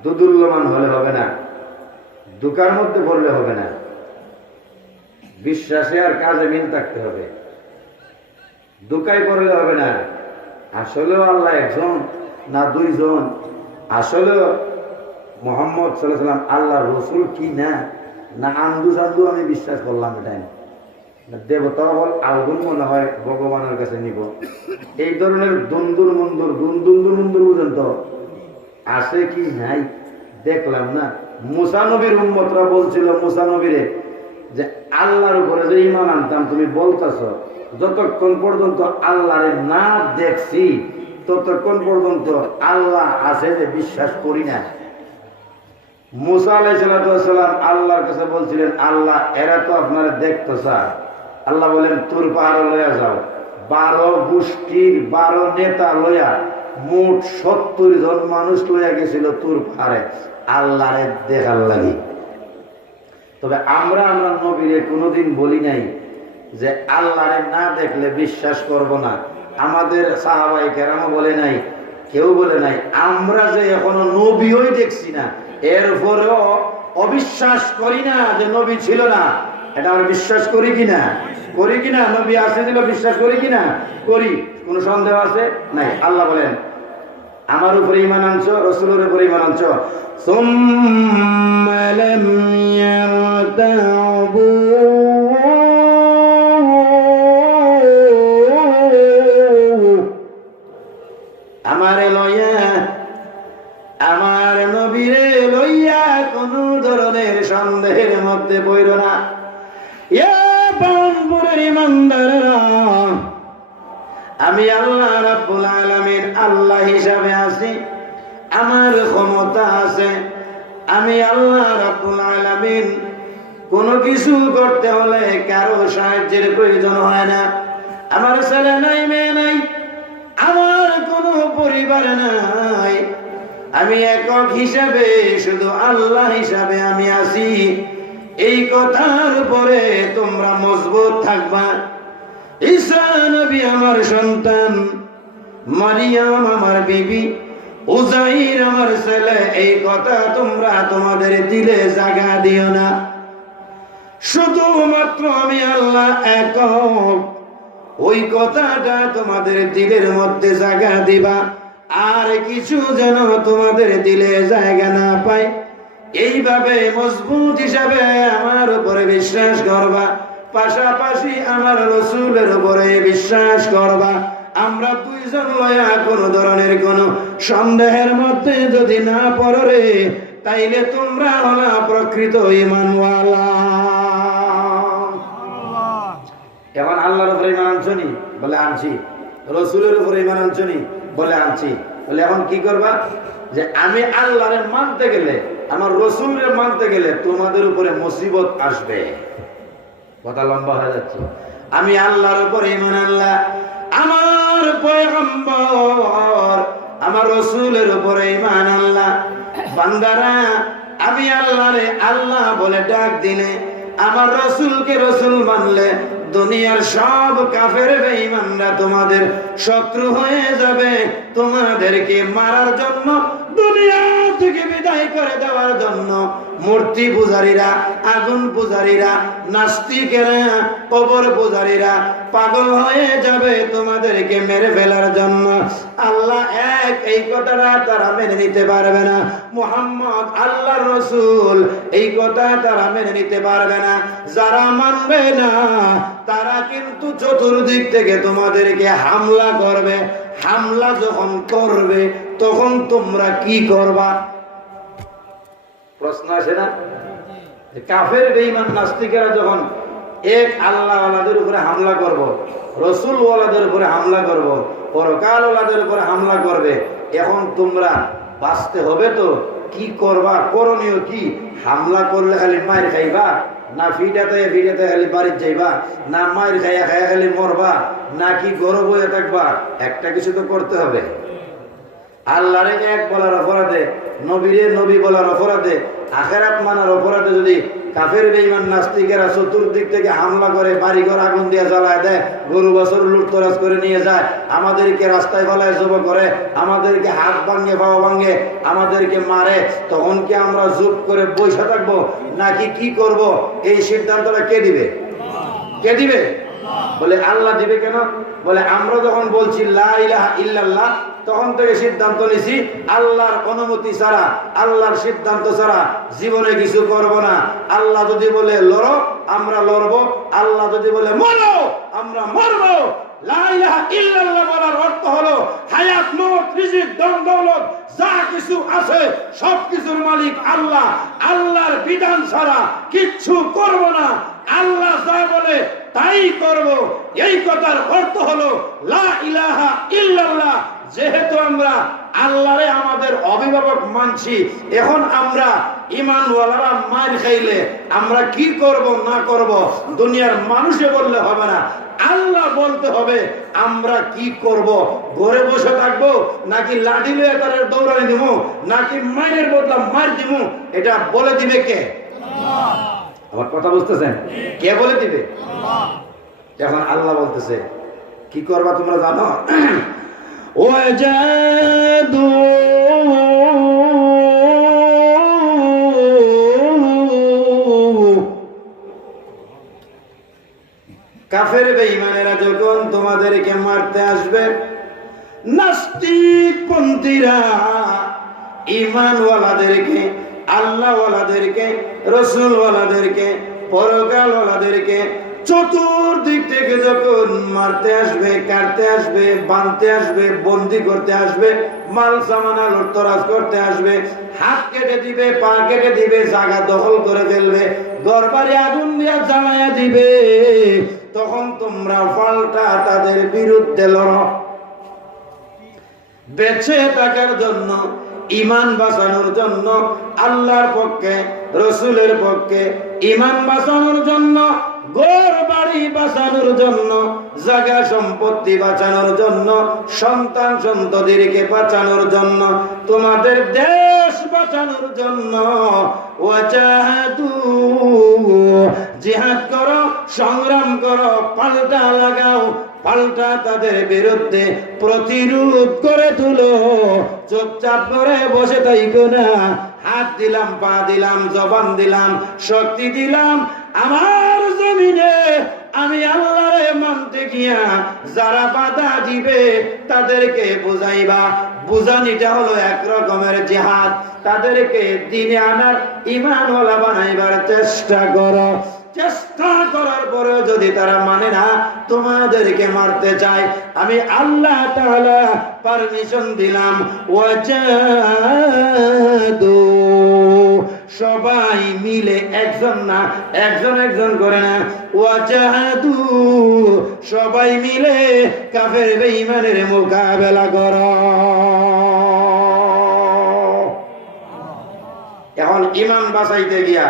দুদুল্যমান হলে হবে না, দুকার মধ্যে পড়লে হবে না। বিশ্বাসে আর কাজে মিল থাকতে হবে, দুকায় পড়লে হবে না। আসলেও আল্লাহ একজন না 2 জন, আসলেও মুহাম্মদ সাল্লাল্লাহু আলাইহি ওয়াসাল্লাম আল্লাহর রাসূল কি না, না আন্দু সান্দু আমি বিশ্বাস করলাম এটাই, দেবতা বল আগুন মনে হয় ভগবানের কাছে নিব, এই ধরনের দুন্দুর মন্দুর বুঝেন তো আছে কি নাই দেখলাম না। মুসা নবীর উম্মতরা বলছিল মুসা নবীরে যে আল্লাহর উপরে যে ঈমান আনতাম, তুমি বলতেছ যতক্ষণ পর্যন্ত আল্লাহরে না দেখছি ততক্ষণ পর্যন্ত আল্লাহ আছে যে বিশ্বাস করি না। মুসা আলাইহিস সালাম আল্লাহর কাছে বলছিলেন, আল্লাহ এরা তো আপনারা দেখতো স্যার। আল্লাহ বলেন তুর পাহাড় লইয়া যাও, 12 গোষ্ঠীর 12 নেতা লইয়া মোট 70 জন মানুষ লইয়া গেছিল তুর পাহাড়ে আল্লাহরে দেখার লাগি। তবে আমরা নবীরে কোনোদিন বলি নাই যে আল্লাহরে না দেখলে বিশ্বাস করব না। আমাদের সাহাবায়ে কেরামও বলে নাই, কেউ বলে নাই। আমরা যে এখনো নবীও দেখছি না, এরপরেও অবিশ্বাস করি না যে নবী ছিল না। এটা আমরা বিশ্বাস করি কিনা? করি কিনা? নবী আছে ছিল বিশ্বাস করি কিনা? করি। কোনো সন্দেহ আছে? নাই। আল্লাহ বলেন আমার উপরে ঈমান আনছো, রাসূলের উপরে ঈমান আনছো, সুম্মা লাম ইয়ারতাবু, আমারে লইয়া, আমার নবীরে লইয়া কোন ধরনের সন্দেহের মধ্যে পড়ো না। ইয়া পাওনপুরের ঈমানদাররা, আমি আল্লাহ রাব্বুল আলামিন আল্লাহ হিসাবে আছি, আমার ক্ষমতা আছে। আমি আল্লাহ রাব্বুল আলামিন কোনো কিছু করতে হলে কারো সাহায্যের প্রয়োজন হয় না। আমার ছেলে নাই, মেয়ে নাই, আমার কোনো পরিবার নাই, আমি একক হিসাবে শুধু আল্লাহ হিসাবে আমি আছি। এই কথার উপরে তোমরা মজবুত থাকবা। ঈসা নবী আমার সন্তান, মারিয়াম আমার বিবি, উযাইর আমার ছেলে, এই কথা তোমরা তোমাদের দিলে জায়গা দিও না। শুধুমাত্র আমি আল্লাহ একক, ওই কথাটা তোমাদের দিলের মধ্যে জায়গা দিবা। আর কিছু যেন তোমাদের দিলে জায়গা না পায়, এইভাবে মজবুত হিসাবে আমার উপরে বিশ্বাস করবা, পাশাপাশি আমার রসুলের উপরে বিশ্বাস করবা। আমরা দুইজন লয়া কোন ধরনের কোন সন্দেহের মধ্যে যদি না পড়ে, তাইলে তোমরা হলা প্রকৃত ঈমানওয়ালা। এখন আল্লাহর উপরে ঈমান আনছনি? বলে আনছি। রসুলের উপরে ঈমান আনছনি? বলে আনছি। বলে এখন কি করবা? যে আমি আল্লাহরে মানতে গেলে, আমার রসুলের মানতে গেলে তোমাদের উপরে মুসিবত আসবে। কথা লম্বা হয়ে যাচ্ছে। আমি আল্লাহর উপরে ঈমান আনলাম, আমার পয়গম্বর আমার রসুলের উপরে ঈমান আনলাম। বান্দারা, আমি আল্লাহরে আল্লাহ বলে ডাক দিলে, আমার রসুলকে রসুল মানলে, দুনিয়ার সব কাফের বেঈমানরা তোমাদের শত্রু হয়ে যাবে। তোমাদেরকে মারার জন্য, দুনিয়া থেকে বিদায় করে দেওয়ার জন্য মূর্তি পূজারীরা, আগুন পূজারীরা, নাস্তিকেরা, কবর পূজারীরা পাগল হয়ে যাবে তোমাদেরকে মেরে ফেলার জন্য। আল্লাহ এক, এই কথাটা তারা মেনে নিতে পারবে না। মুহাম্মদ আল্লাহর রসুল, এই কথা তারা মেনে নিতে পারবে না। যারা মানবে না তারা কিন্তু চতুর্দিক থেকে তোমাদেরকে হামলা করবে। হামলা যখন করবে তখন তোমরা কি করবা? প্রশ্ন আসে না? কাফের বেঈমান নাস্তিকেরা যখন এক আল্লাহ ওয়ালাদের উপরে হামলা করব, রসুল ওয়ালাদের উপরে হামলা করব, পরকাল ওয়ালাদের উপরে হামলা করবে, এখন তোমরা বাঁচতে হবে তো কি করবা? করণীয় কি? হামলা করলে খালি মায়ের খাইবা, না ফিটাতে খালি বাড়ির যাইবা, না মায়ের খাইয়া খাইয়া খালি মরবা, নাকি গরব হয়ে থাকবা? একটা কিছু তো করতে হবে। আল্লাহরে এক বলার অপরাধে, নবীরে নবী বলার অপরাধে, আখিরাত মানার অপরাধে যদি কাফের বেঈমান নাস্তিকেরা চতুর্দিক থেকে হামলা করে, বাড়িঘর আগুন দিয়ে জ্বালায় দেয়, গরু বছর লুটতরাজ করে নিয়ে যায়, আমাদেরকে রাস্তায় ফেলায় জব করে, আমাদেরকে হাত ভাঙ্গে পা ভাঙ্গে, আমাদেরকে মারে, তখন কি আমরা চুপ করে বসে থাকবো নাকি কি করব? এই সিদ্ধান্তটা কে দিবে? কে দিবে? বলে আল্লাহ দিবে। কেন? বলে আমরা যখন বলছি লা ইলাহা ইল্লাল্লাহ, তখন থেকে সিদ্ধান্ত নিছি আল্লাহর অনুমতি ছাড়া, আল্লাহর সিদ্ধান্ত ছাড়া জীবনে কিছু করব না। আল্লাহ যদি বলে লড়ো, আমরা লড়বো। আল্লাহ যদি বলে মরো, আমরা মরবো। লা ইলাহা ইল্লাল্লাহ বলার অর্থ হলো হায়াত, মওত, রিজিক, ধন দৌলত যা কিছু আছে সব কিছুর মালিক আল্লাহ। আল্লাহর বিধান ছাড়া কিচ্ছু করব না। আল্লাহ যা বলে তাই করব। এই কথার অর্থ হলো লা ইলাহা ইল্লাল্লাহ। যেহেতু আমরা আল্লাহরে আমাদের অভিভাবক মানছি, এখন আমরা ঈমানওয়ালারা মার খাইলে আমরা কি করব না করব দুনিয়ার মানুষে বললে হবে না, আল্লাহ বলতে হবে আমরা কি করব। ঘরে বসে থাকবো নাকি লাঠি লয়ে তার দৌড়ানি দিব, নাকি মায়ের বদলা মার দিব, এটা বলে দিবে কে? আমার কথা বুঝতেছেন? কে বলে দিবে? এখন আল্লাহ বলতেছে কি করবা তোমরা জানো? কাফের বেঈমানেরা যখন তোমাদেরকে মারতে আসবে, নাস্তিক পন্থীরা ঈমানওয়ালাদেরকে, আল্লাহওয়ালাদেরকে, রসুলওয়ালাদেরকে, পরকালওয়ালাদেরকে চতুর্দিক থেকে যখন মারতে আসবে, কাটতে আসবে, বাঁধতে আসবে, বন্দি করতে আসবে, মাল সামানা লুটতরাজ করতে আসবে, হাত কেটে দিবে, পা কেটে দিবে, জায়গা দখল করে ফেলবে, ঘরবাড়ি আগুন দিয়ে জ্বালায়া দিবে, তখন তোমরা পাল্টা তাদের বিরুদ্ধে লড়ো। বেঁচে থাকার জন্য, ঈমান বাঁচানোর জন্য, আল্লাহর পক্ষে, রসুলের পক্ষে, ঈমান বাঁচানোর জন্য, ঘর বাড়ি বাঁচানোর জন্য, জায়গা সম্পত্তি বাঁচানোর জন্য, সন্তান সন্ততিকে বাঁচানোর জন্য, তোমাদের দেশ বাঁচানোর জন্য ওয়াজাহাদু, জিহাদ করো, সংগ্রাম করো, পাল্টা লাগাও, পাল্টা তাদের বিরুদ্ধে প্রতিরোধ করে তুলো। চুপচাপ করে বসে থাইকো না, হাত দিলাম, পা দিলাম, জবান দিলাম, শক্তি দিলাম, আমার জমিনে আমি আল্লাহরে মানতে গিয়া যারা বাধা দিবে তাদেরকে বুঝাইবা। বুঝানিটা হলো এক রকমের জিহাদ। তাদেরকে দিনে আনার ঈমানওয়ালা বানাইবার চেষ্টা করো। চেষ্টা করার পরেও যদি তারা মানে না, তোমাদেরকে মারতে চায়, আমি আল্লাহ তাআলা পারমিশন দিলাম, ওয়াজাদু, সবাই মিলে, একজন না, একজন একজন করে না, ওয়াজাদু, সবাই মিলে কাফের বেঈমানের মোকাবেলা করো। এখন ঈমান বাঁচাইতে গিয়া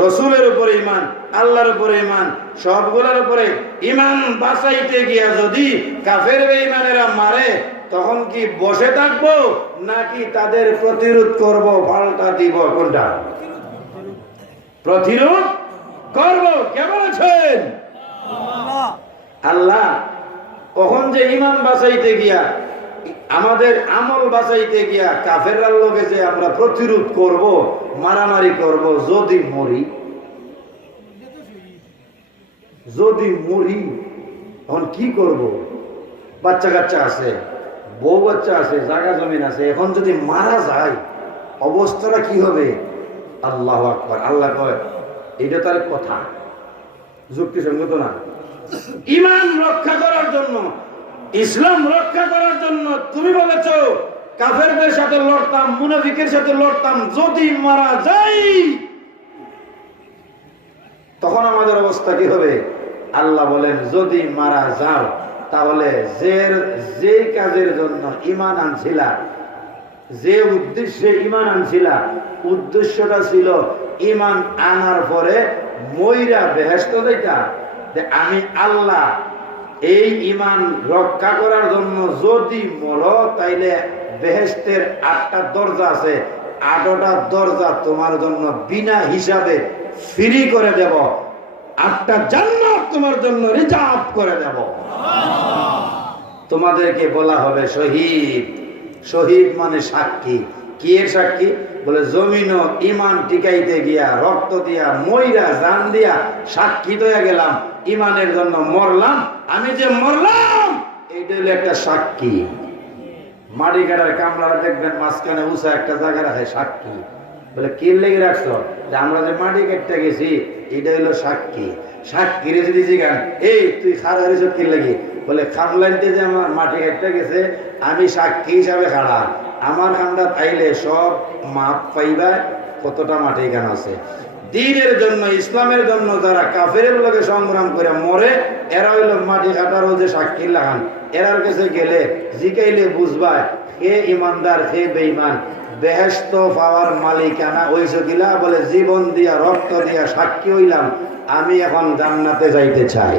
রসুলের উপরে ঈমান, আল্লাহর উপরে ঈমান, সবগুলোর উপরে ঈমান বাঁচাইতে গিয়া যদি কাফের বেঈমানেরা মারে, তখন কি বসে থাকবো নাকি তাদের প্রতিরোধ করব, পাল্টা দিব? কোনটা? প্রতিরোধ করব। কে বলেছেন? আল্লাহ। কখন যে ঈমান বাঁচাইতে গিয়া, আমাদের আমল বাঁচাইতে গিয়া কাফেররার লোকে যে আমরা প্রতিরোধ করব, মারামারি করব, যদি মরি, যদি মরি এখন কি করব? বাচ্চা কাচ্চা আছে, বউ বাচ্চা আছে, জায়গা জমিন আছে, এখন যদি মারা যায় অবস্থাটা কি হবে? আল্লাহু আকবার। আল্লাহ কয় এটা তার কথা, যুক্তিসঙ্গত না। ঈমান রক্ষা করার জন্য, ইসলাম রক্ষা করার জন্য তুমি বলেছো কাফেরদের সাথে লড়তাম, মুনাফিকের সাথে লড়তাম, যদি মারা যাই তখন আমাদের অবস্থা কি হবে? আল্লাহ বলেন যদি মারা যাও তাহলে যে কাজের জন্য ঈমান আনছিলা, যে উদ্দেশ্যে ঈমান আনছিলা, উদ্দেশ্যটা ছিল ঈমান আনার পরে মইরা বেহেশত যাইতা। আমি আল্লাহ এই ঈমান রক্ষা করার জন্য যদি মরো তাইলে বেহেশতের 8টা দরজা আছে, 8টা দরজা তোমার জন্য বিনা হিসাবে ফ্রি করে দেব, 8টা জান্নাত তোমার জন্য রিজার্ভ করে দেব। তোমাদেরকে বলা হবে শহীদ। শহীদ মানে সাক্ষী। কি এর সাক্ষী? বলে জমিন ঈমান টিকাইতে গিয়া রক্ত দিয়া মইরা জান দিয়া সাক্ষী হয়ে গেলাম, ঈমানের জন্য মরলাম, আমি যে মরলাম এইটা হলো একটা সাক্ষী। মাটি কাটার কামড়া দেখবেন মাঝখানে উঁচা একটা জায়গা রাখে সাক্ষী। বলে কি লেগে রাখছো? যে আমরা যে মাটি কাটতে গেছি এটা হলো সাক্ষী। সাক্ষীরে যদি জিগান এই তুই খাড়া হয়েছ কি লাগি? বলে খামলাইতে যে আমার মাটি কাটতে গেছে আমি সাক্ষী হিসাবে খাড়া, আমার খামটা পাইলে সব মাপ পাইবা কতটা মাটি গান আছে। দ্বীনের জন্য, ইসলামের জন্য যারা কাফেরের লগে সংগ্রাম করে মরে, এরা হইল মাটি কাটারও যে সাক্ষী লাগান। এরার কাছে গেলে জিকাইলে বুঝবা হে ইমানদার হে বেঈমান, বেহেশত পাওয়ার মালিকানা হইছ কিলা? বলে জীবন দিয়া রক্ত দিয়া সাক্ষী হইলাম আমি এখন জান্নাতে যাইতে চাই।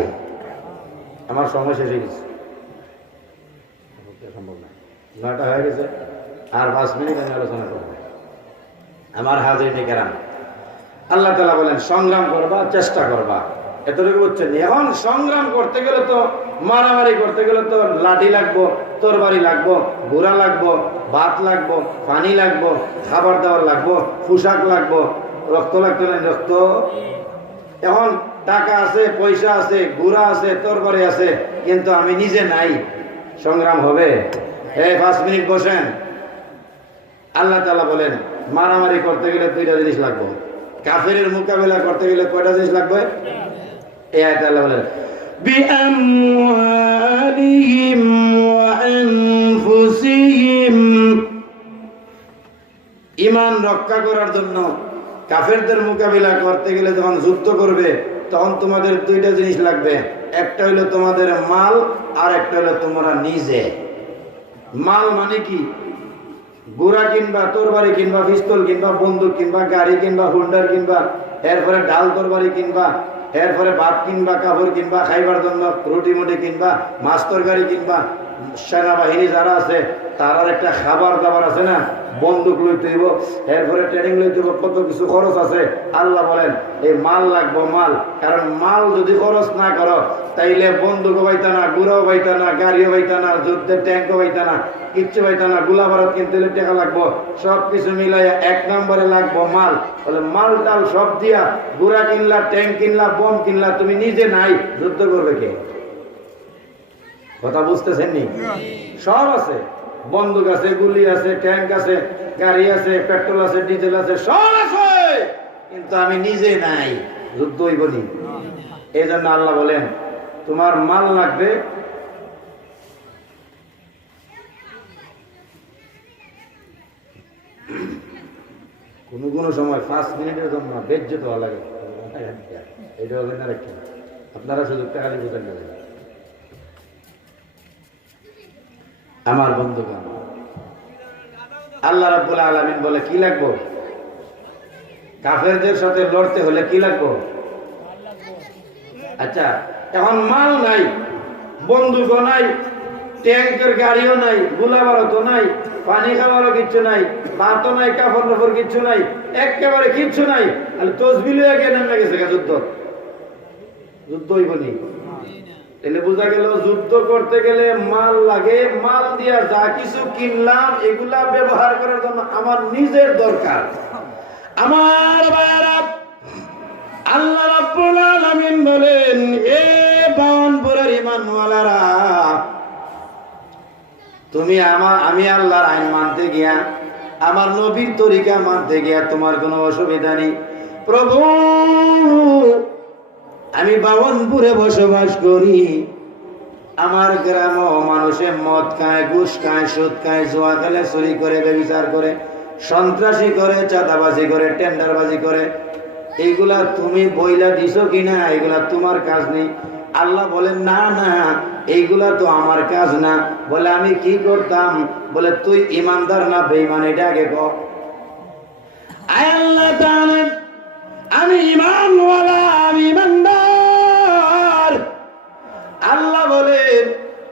আমার সময় শেষ হয়ে গেছে, সম্ভব না, 9টা হয়ে গেছে, আর 5 মিনিট আমি আলোচনা করব। আমার হাজিরিন কেরাম, আল্লাহ তাআলা বলেন সংগ্রাম করবা, চেষ্টা করবা, এতটুকু বুঝছেন। এখন সংগ্রাম করতে গেলে তো, মারামারি করতে গেলে তো লাঠি লাগবো, তরবারি লাগবো, ঘোড়া লাগবো, ভাত লাগবো, পানি লাগবো, খাবার দাবার লাগবো, পোশাক লাগবো, রক্ত লাগতো না রক্ত। এখন টাকা আছে, পয়সা আছে, ঘোড়া আছে, তরবারি আছে, কিন্তু আমি নিজে নাই, সংগ্রাম হবে? এই 5 মিনিট বসেন। আল্লাহ তাআলা বলেন মারামারি করতে গেলে 2টা জিনিস লাগবে, কাফেরের মোকাবেলা করতে গেলে কয়টা জিনিস লাগবে? এই আয়াতে আল্লাহ বলেন বিআমওয়ালিহিম ওয়া আনফুসিহিম। ঈমান রক্ষা করার জন্য কাফেরদের মোকাবেলা করতে গেলে যখন যুদ্ধ করবে তখন তোমাদের 2টা জিনিস লাগবে। একটা হলো তোমাদের মাল, আর একটা হলো তোমরা নিজে। মাল মানে কি? ঘোড়া কিনবা, তরবারি কিনবা, পিস্তল কিনবা, বন্দুক কিনবা, গাড়ি কিনবা, হুন্ডার কিনবা, এরপরে ডাল তরবারি কিনবা, এরপরে ভাত কিনবা, কাপড় কিনবা, খাইবার জন্য রুটি মুটি কিনবা, মাছ তরকারি কিনবা। সেনাবাহিনী যারা আছে তার একটা খাবার দাবার আছে না, বন্দুক লইতে হইব, এরপরে ট্রেনিং লইতে হইব, কত কিছু খরচ আছে। আল্লাহ বলেন এই মাল লাগবো মাল, কারণ মাল যদি খরচ না করো তাইলে বন্দুকও পাইতা না, গুড়াও পাইতা না, গাড়িও পাইতা না, যুদ্ধের ট্যাঙ্কও পাইতা না, কিচ্ছু পাইতা না। গোলা বারত কিনতে হলে টাকা লাগবো, সবকিছু মিলাইয়া 1 নম্বরে লাগবো মাল। বলে মাল টাল সব দিয়া গুড়া কিনলা, ট্যাঙ্ক কিনলা, বম কিনলা, তুমি নিজে নাই, যুদ্ধ করবে কে? কথা বুঝতেছেন নি? সব আছে, বন্দুক আছে, গুলি আছে, ট্যাঙ্ক আছে, গাড়ি আছে, পেট্রোল আছে, ডিজেল আছে, সব আছে, কিন্তু আমি নিজে নাই, যুদ্ধ হইব নি? এই জন্য আল্লাহ বলেন তোমার মাল লাগবে, কোন সময় 5 মিনিটের জন্য বেজ্জত হওয়া লাগে, এটা হবে না রেখে আপনারা শুধু টাকা দিয়ে বুঝেন না। আমার বন্ধুগণ, আল্লাহ রাব্বুল আলামিন বলে কি লাগবো? কাফেরদের সাথে লড়তে হলে কি লাগবো? আচ্ছা, এখন মাল নাই, বন্দুকও নাই, ট্যাঙ্কের গাড়িও নাই, গোলা বারুদও নাই, পানি খাবারও কিচ্ছু নাই, ভাতও নাই, কাপড় টাপড় কিচ্ছু নাই, একেবারে কিচ্ছু নাই, তসবিহ লইয়া গিয়ে নেমে গেছে যুদ্ধ। যুদ্ধ হইব নি? তাহলে বোঝা গেল যুদ্ধ করতে গেলে মাল লাগে, মাল দিয়া যা কিছু কিনলাম এগুলা ব্যবহার করার জন্য আমার নিজের দরকার। আমার ভাইরা, আল্লাহ রাব্বুল আলামিন বলেন এ বাউনপুরের ঈমানওয়ালারা, তুমি আমি আল্লাহর আইন মানতে গিয়া, আমার নবীর তরিকা মানতে গিয়া তোমার কোনো অসুবিধা নেই। প্রভু, আমি বাউনপুরে বসবাস করি, আমার গ্রাম মানুষে মদ খায়, ঘুষ খায়, সুদ খায়, জুয়া খেলে, চুরি করে, ব্যভিচার করে, সন্ত্রাসী করে, চাঁদাবাজি করে, টেন্ডারবাজি করে, এইগুলা তুমি বইলা দিছো কিনা এগুলা তোমার কাজ নেই। আল্লাহ বলেন না না, এইগুলা তো আমার কাজ না। বলে আমি কি করতাম? বলে তুই ইমানদার না বেঈমান এটা আগে কর। আয় আল্লাহ তাআলা, আমি ঈমানওয়ালা, আমি ঈমানদার। আল্লাহ বলেন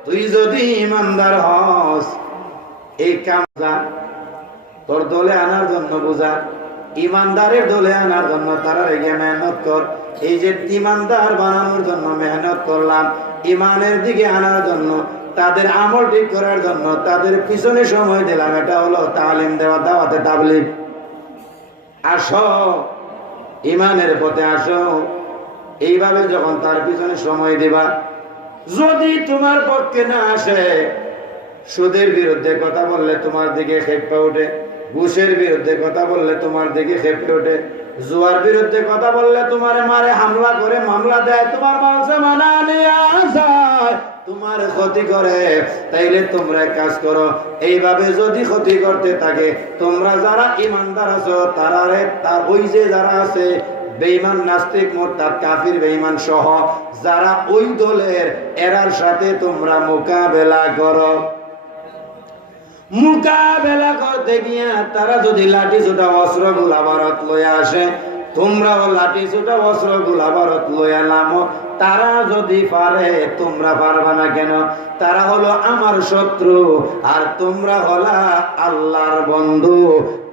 তুই যদি ঈমানদার হস, এই কামটা তোর দলে আনার জন্য বুঝা, ইমানদারের দলে আনার জন্য তারা রেগে মেহনত কর। এই যে ইমানদার বানানোর জন্য মেহনত করলাম, ইমানের দিকে আনার জন্য, তাদের আমল ঠিক করার জন্য তাদের পিছনে সময় দিলাম, এটা হলো তালিম দেওয়া, দাওয়াতে তাবলীগ। আসো, ইমানের পথে আসো। এইভাবে যখন তার পিছনে সময় দিবা, যদি তোমার পক্ষে না আসে, সুদের বিরুদ্ধে কথা বললে তোমার দিকে খেপে ওঠে, ঘুষের বিরুদ্ধে কথা বললে তোমার দিকে খেপে ওঠে, জুয়ার বিরুদ্ধে কথা বললে তোমার মারে হামলা করে, মামলা দেয়, তোমার মানা নিয়ে যায়, তোমার ক্ষতি করে, তাইলে তোমরা কাজ করো। এইভাবে যদি ক্ষতি করতে থাকে, তোমরা যারা ইমানদার আছো তারা ওই যে যারা আছে বেঈমান, নাস্তিক, মুরতাদ, কাফির, বেঈমান সহ যারা ওই দলের, এরার সাথে তোমরা মোকাবেলা করো। মোকাবেলা করতে গিয়া তারা যদি লাঠি ছোটা অস্ত্র গোলা বারুদ লইয়া আসে, তোমরাও লাঠি ছোটা অস্ত্র গোলা বারুদ লইয়া নামো। তারা যদি পারে, তোমরা পারবা না কেন? তারা হলো আমার শত্রু, আর তোমরা হলা আল্লাহর বন্ধু।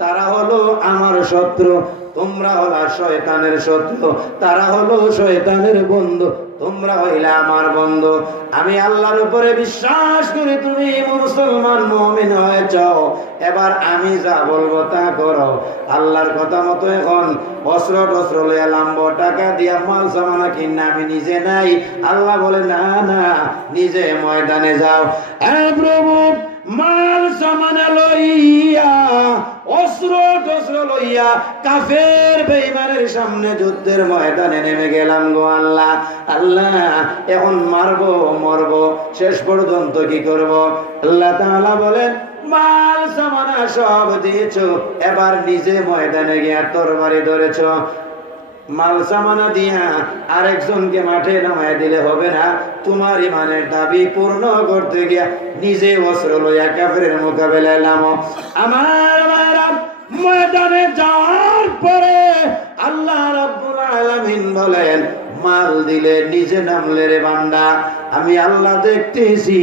তারা হলো আমার শত্রু, তোমরা হলা শয়তানের শত্রু। তারা হলো শয়তানের বন্ধু, তোমরা হইলা আমার বন্ধু। আমি আল্লাহর উপরে বিশ্বাস করি, তুমি মুসলমান মুমিন হয়েছ। এবার আমি যা বলবো তা করো। আল্লাহর কথা মতো এখন অস্ত্র টস্ত্র লইয়া লাম্ব, টাকা দিয়া মাল সামানা কিনা আমি নিজে নাই। আল্লাহ বলে না না, নিজে ময়দানে যাও। প্রভু, মাল সামানা লইয়া, অস্ত্র টস্ত্র লইয়া কাফের বেঈমানের সামনে যুদ্ধের ময়দানে নেমে গেলাম গো আল্লাহ। আল্লাহ, এখন মারবো মরবো, শেষ পর্যন্ত কি করব? আল্লাহ তাআলা বলেন মাল সামানা সব দিয়েছো, এবার নিজে ময়দানে গিয়া তরবারি ধরেছ। মাল সামানা দিয়া আরেকজনকে মাঠে নামায় দিলে হবে না। তোমার ইমানের দাবি পূর্ণ করতে গিয়া নিজে অস্ত্র লইয়া কাফেরের মোকাবেলায় নামো। আমার ভাইরা, ময়দানে যাওয়ার পরে আল্লাহ রাব্বুল আলামিন বলেন মাল দিলে নিজে নামলে রে বান্দা, আমি আল্লাহ দেখতেছি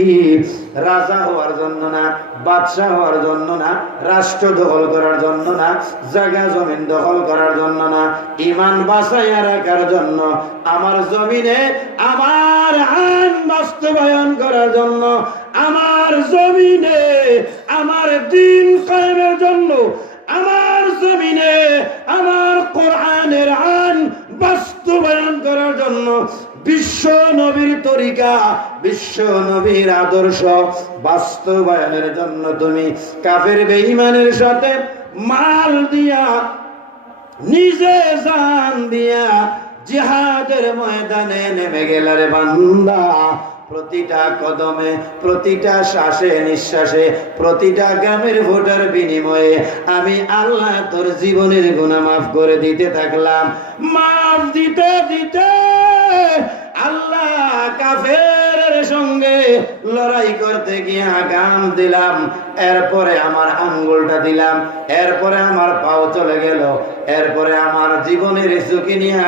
রাজা হওয়ার জন্য না, বাদশাহ হওয়ার জন্য না, রাষ্ট্র দখল করার জন্য না, জায়গা জমিন দখল করার জন্য না, ঈমান বাঁচাইয়া রাখার জন্য, আমার জমিনে আমার আইন বাস্তবায়ন করার জন্য, আমার জমিনে আমার দ্বীন কায়েমের জন্য, আমার জমিনে আমার কোরআনের আইন বাস্তবায়ন করার জন্য, বিশ্ব নবীর তরিকা, বিশ্ব নবীর আদর্শ বাস্তবায়নের জন্য তুমি কাফের বেঈমানের সাথে মাল দিয়া, নিজে জান দিয়া জিহাদের ময়দানে নেমে গেল রে বান্দা। প্রতিটা কদমে, প্রতিটা শ্বাসে নিঃশ্বাসে, প্রতিটা গ্রামের ভোটার বিনিময়ে আমি আল্লাহ তোর জীবনের গুনাহ মাফ করে দিতে থাকলাম। মাফ দিতে দিতে আল্লাহ কাফেরের সঙ্গে লড়াই করতে গিয়ে আগাম দিলাম, এরপরে আমার আঙ্গুলটা দিলাম, এরপরে আমার পাও চলে গেল, এরপরে আমার জীবনের ঝুঁকি নিয়া,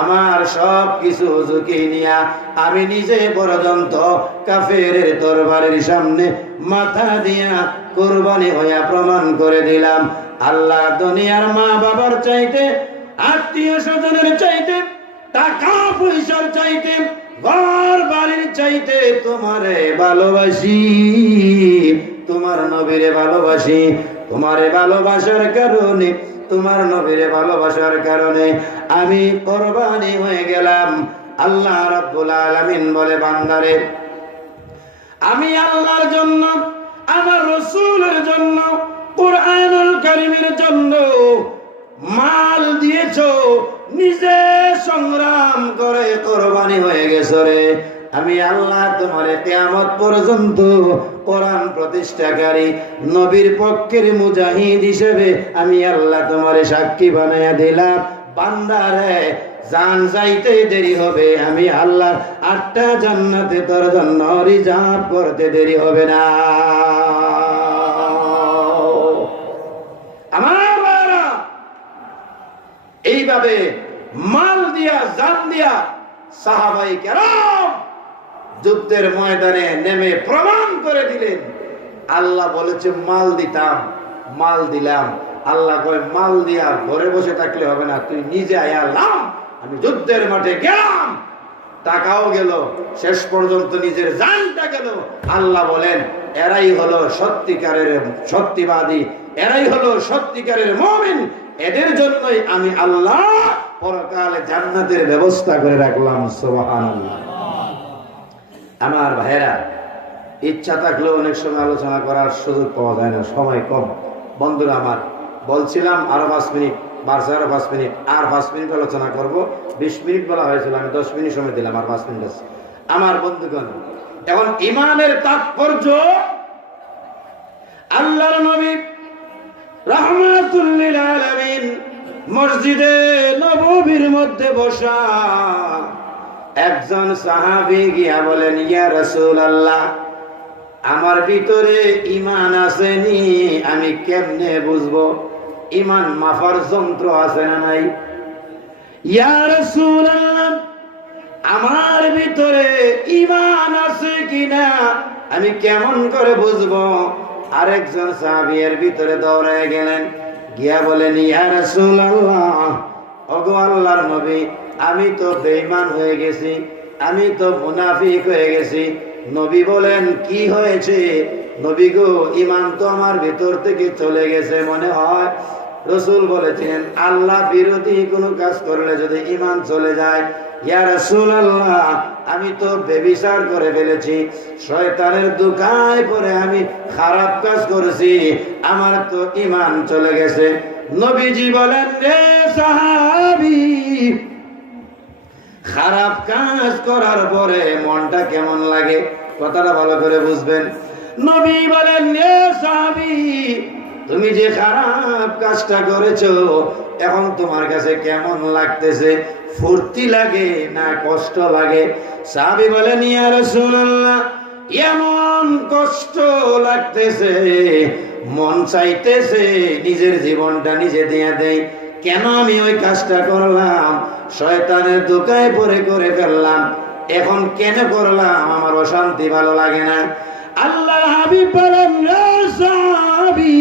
আমার সব কিছু ঝুঁকি নিয়া আমি নিজে পর্যন্ত কাফেরের তরবারির সামনে মাথা দিয়া কুরবানি হইয়া প্রমাণ করে দিলাম, আল্লাহ দুনিয়ার মা বাবার চাইতে, আত্মীয় স্বজনের চাইতে, টাকা পয়সার চাইতে, ঘর বাড়ির চাইতে তোমারে ভালোবাসি, তোমার নবীরে ভালোবাসি। তোমারে ভালোবাসার কারণে, তোমার নবীরে ভালোবাসার কারণে আমি কুরবানি হয়ে গেলাম। আল্লাহ রাব্বুল আলামিন বলে, বান্দারে আমি আল্লাহর জন্য, আমার রাসূলের জন্য, কুরআনুল কারীমের জন্য মাল দিয়েছো, নিজে সংগ্রাম করে কুরবানি হয়ে গেছো রে। আমি আল্লাহ তোমারে কিয়ামত পর্যন্ত কোরআন প্রতিষ্ঠাকারী নবীর পক্ষের মুজাহিদ হিসেবে আমি আল্লাহ তোমারে সাক্ষী বানায়া দিলাম। বান্দারে জান যাইতে দেরি হবে, আমি আল্লাহ 8টা জান্নাতে তোর জন্য রিজার্ভ করতে দেরি হবে না। আমার বাবা, এইভাবে মাল দিয়া, জান দিয়া সাহাবায়ে কেরাম যুদ্ধের ময়দানে নেমে প্রমাণ করে দিলেন। আল্লাহ বলেছে মাল দিতাম, মাল দিলাম। আল্লাহ কয় মাল দিয়া ঘরে বসে থাকলে হবে না, তুই নিজে আয়ালাম, আমি যুদ্ধের মাঠে গেলাম, টাকাও গেল, শেষ পর্যন্ত নিজের জানটা গেল। আল্লাহ বলেন এরাই হলো সত্যিকারের সত্যিবাদী, এরাই হলো সত্যিকারের মুমিন, এদের জন্যই আমি আল্লাহ পরকালে জান্নাতের ব্যবস্থা করে রাখলাম। সুবহানাল্লাহ। আমার ভাইরা, ইচ্ছা থাকলেও অনেক সময় আলোচনা করার সুযোগ পাওয়া যায় না, সময় কম। বন্ধুরা আমার, বলছিলাম আরো 5 মিনিট, বাড়ছে আরো 5 মিনিট, আর 5 মিনিট আলোচনা করব। 20 মিনিট বলা হয়েছিল, আমি 10 মিনিট সময় দিলাম, আর 5 মিনিট আছে। আমার বন্ধুগণ, এখন ঈমানের তাৎপর্য, আল্লাহর নবী রাহমাতুল লিল আলামিন মসজিদে নববীর মধ্যে বসা, একজন সাহাবী গিয়া বলেন, ইয়া রাসূলুল্লাহ, আমার ভিতরে ঈমান আসেনি, আমি কেমনে বুঝবো? ঈমান মাপার যন্ত্র আছে না নাই? ইয়া রাসূলুল্লাহ, আমার ভিতরে ঈমান আছে কিনা আমি কেমন করে বুঝবো? আরেকজন সাহাবী এর ভিতরে দৌড়ায় গেলেন, গিয়া বলেন, ইয়া রাসূলুল্লাহ, ওগো আল্লাহর নবী, আমি তো বেঈমান হয়ে গেছি, আমি তো মুনাফিক হয়ে গেছি। নবী বলেন, কি হয়েছে? নবী গো, ঈমান তো আমার ভিতর থেকে চলে গেছে মনে হয়। রাসূল বলেছেন, আল্লাহ বিরোধী কোনো কাজ করলে যদি ঈমান চলে যায়, ইয়া রাসূলুল্লাহ, আমি তো ব্যভিচার করে ফেলেছি, শয়তানের ধোঁকায় পড়ে আমি খারাপ কাজ করেছি, আমার তো ঈমান চলে গেছে। নবীজি বলেন, রে সাহাবী, খারাপ কাজ করার পরে মনটা কেমন লাগে? কথাটা ভালো করে বুঝবেন। নবী বলেন, রে সাহাবী, তুমি যে খারাপ কাজটা করেছো, এখন তোমার কাছে কেমন লাগতেছে? ফুর্তি লাগে না কষ্ট লাগে? সাহাবী বলেন, ইয়া রাসূলুল্লাহ, এমন কষ্ট লাগতেছে, মন চাইতেছে নিজের জীবনটা নিজে দিয়ে দেই। কেন আমি ওই কাজটা করলাম? শয়তানের ধোঁকায় পড়ে করে ফেললাম। এখন কেন করলাম, আমার অশান্তি ভালো লাগে না। আল্লাহর হাবিব বলেন, রে সাহাবী,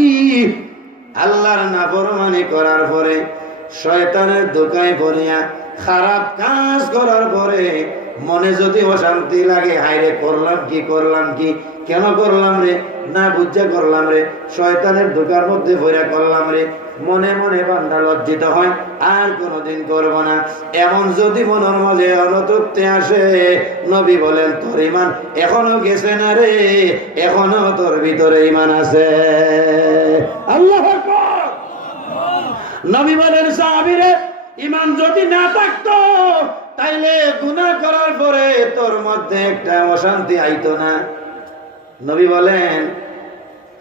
আল্লাহর নাফরমানি করার পরে, শয়তানের ধোঁকায় পড়িয়া খারাপ কাজ করার পরে মনে যদি অশান্তি লাগে, হায়রে করলাম কি, কেন করলাম রে, না বুঝা করলাম রে, শয়তানের ধোঁকার মধ্যে পড়ে করলাম রে, মনে মনে বান্দা লজ্জিত হয়, আর কোনদিন করব না। এমন যদি মনের মাঝে অনতৃপ্তি আসে, নবী বলেন তোর ঈমান এখনো গেছে না রে, এখনো তোর ভিতরে ঈমান আছে। আল্লাহু আকবার। নবী বলেন, সাহাবীরে, ঈমান যদি না থাকতো তাইলে গুনাহ করার পরে তোর মধ্যে একটা অশান্তি আইতো না। নবী বলেন,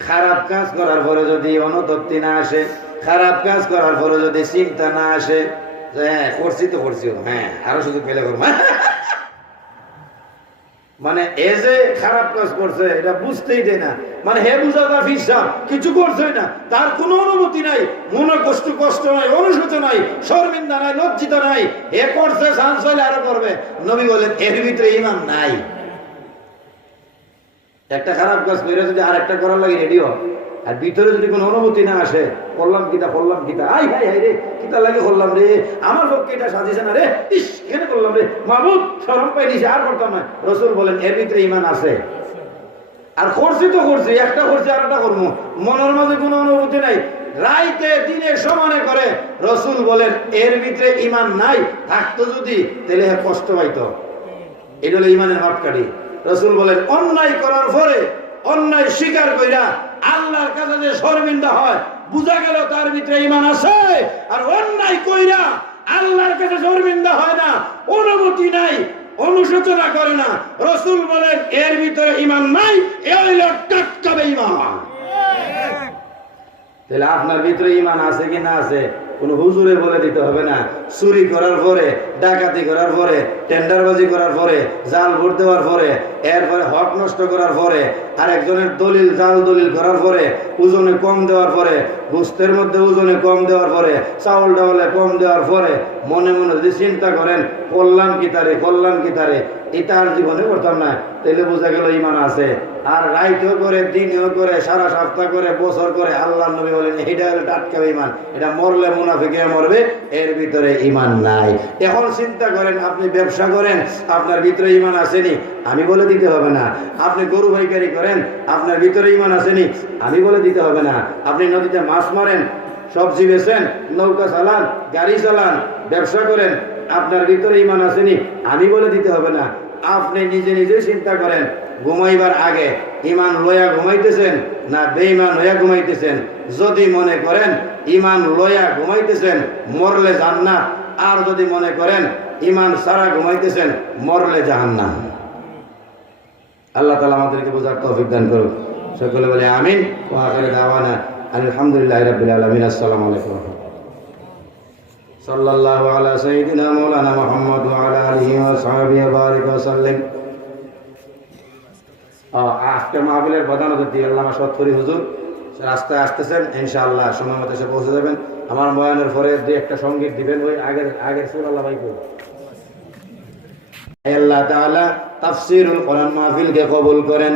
খারাপ কাজ করার পরে যদি অনুতপ্তি না আসে, খারাপ কাজ করার পরে যদি চিন্তা না আসে, হ্যাঁ করছি তো করছি, হ্যাঁ আরো সুযোগ পেলে করবো, মানে এ যে খারাপ কাজ করছে এটা বুঝতেই দেয় না, মানে হে বুঝাতা ফিসাব কিছু করছে না, তার কোনো অনুভূতি নাই, মনে কষ্ট নাই, অনুশোচনা নাই, শর্মিন্দা নাই, লজ্জিত নাই, হে করছে চান্স হলে আরো করবে। নবী বলেন এর ভিতরে ঈমান নাই। একটা খারাপ কাজ করে যদি আর একটা করার লাগে রেডি হয়, আর ভিতরে যদি কোনো অনুভূতি না আসে, করলাম কিতা আই হাই হাই রে, কিতা লাগে করলাম রে, আমার পক্ষে এটা সাজিছে না রে, ইস কেন করলাম রে, মাহবুব শরম পাই দিছে, আর করতাম না। রাসূল বলেন এর ভিতরে ঈমান আছে। আর করছি তো করছি, একটা করছি আর একটা করবো, মনের মাঝে কোনো অনুভূতি নাই, রাইতে দিনে সমানে করে, রাসূল বলেন এর ভিতরে ঈমান নাই। থাকতো যদি তাহলে কষ্ট পাইতো, এটা হলো ঈমানের মাপকাঠি। রাসূল বলেন অন্যায় করার পরে, অন্যায় স্বীকার কইরা আল্লাহর কাছে যে শর্মিন্দা হয়, বুঝা গেল তার ভিতরে ঈমান আছে। আর অন্যায় কইরা আল্লাহর কাছে শর্মিন্দা হয় না, অনুভূতি নাই, অনুশোচনা করে না, রাসূল বলেন এর ভিতরে ঈমান নাই, এ হইল টাটকা বেঈমান। তাহলে আপনার ভিতরে ঈমান আছে কি না আছে কোন হুজুরে বলে দিতে হবে না। চুরি করার পরে, ডাকাতি করার পরে, টেন্ডারবাজি করার পরে, জাল ভোট দেওয়ার পরে, এরপরে হক নষ্ট করার পরে, আরেকজনের দলিল জাল দলিল করার পরে, ওজনে কম দেওয়ার পরে, গোস্তের মধ্যে ওজনে কম দেওয়ার পরে, চাউল ডাউলে কম দেওয়ার পরে মনে মনে যদি চিন্তা করেন করলাম কি তারে, এটা আর জীবনে করতাম না, তাহলে বোঝা গেল ঈমান আছে। আর রাইতেও করে, দিনেও করে, সারা সপ্তাহ করে, বছর করে, আল্লাহর নবী বলেন এটা হলো টাটকা ঈমান, এটা মরলে মুনাফিকে মরবে, এর ভিতরে ঈমান নাই। এখন চিন্তা করেন, আপনি ব্যবসা করেন, আপনার ভিতরে ঈমান আসেনি, আমি বলে দিতে হবে না। আপনি গরু পাইকারি করেন, আপনার ভিতরে ঈমান আসেনি, আমি বলে দিতে হবে না। আপনি নদীতে মাছ মারেন, সবজি বেচেন, নৌকা চালান, গাড়ি চালান, ব্যবসা করেন, আপনার ভিতরে ঈমান আসেনি, আমি বলে দিতে হবে না। আপনি নিজে নিজে চিন্তা করেন, ঘুমাইবার আগে ঈমান লয়া ঘুমাইতেছেন না বেঈমান হইয়া ঘুমাইতেছেন। যদি মনে করেন ঈমান লয়া ঘুমাইতেছেন, মরলে জান্নাত, আর যদি মনে করেন ঈমান সারা ঘুমাইতেছেন, মরলে জাহান্নাম। আল্লাহ তাআলা আমাদেরকে বোঝার তৌফিক দান করুন। সকলে বলে আমিন। ওয়া আখিরু দাওয়ানা আলহামদুলিল্লাহি রাব্বিল আলামিন। আসসালামু আলাইকুম। সাল্লাল্লাহু আলা সাইয়্যিদিনা মাওলানা মুহাম্মদ ওয়া আলা আলিহি ওয়া সাহবিহি ওয়া বারিক ওয়া সাল্লাম। আজকে মাহফিলের প্রধান অতিথি আল্লামা সৎকরি হুজুর রাস্তায় আসতেছেন, ইনশাআল্লাহ সময় মতো এসে পৌঁছে যাবেন। আমার বয়ানের পরে দুই একটা সঙ্গীত দিবেন, ওই আগের সুর আল্লাহ ভাই কই। আল্লাহ তাআলা তাফসীরুল কোরআন মাহফিলকে কবুল করেন।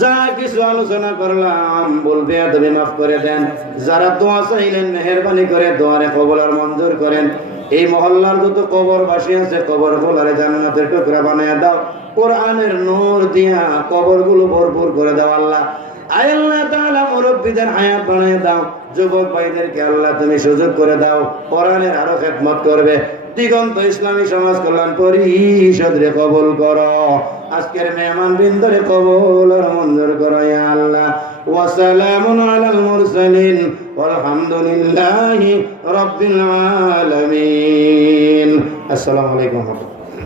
যা কিছু আলোচনা করলাম বলবে বেয়াদবি মাফ করে দেন। যারা দোয়া চাইলেন মেহেরবানি করে দোয়ারে কবুল আর মঞ্জুর করেন। এই মহল্লার যত কবরবাসী আছে কবর গুলারে জান্নাতের টুকরা বানায় দাও। কোরআনের নূর দিয়া কবরগুলো ভরপুর করে দাও আল্লাহ। আল্লাহ তাআলা মুরব্বিদের হায়াত বানায় দাও। যুবক ভাইদেরকে আল্লাহ তুমি সুযোগ করে দাও, কোরআনের আরো খেদমত করবে। দিগন্ত ইসলামী সমাজ কল্যাণ পরিষদরে কবুল করো। আজকের মেহমান বৃন্দরে কবুল আর মঞ্জুর করো ইয়া আল্লাহ। ওয়া সালামুন আলাল মুরসালিন ওয়ালহামদুলিল্লাহি রাব্বিল আলামিন। আসসালামু আলাইকুম।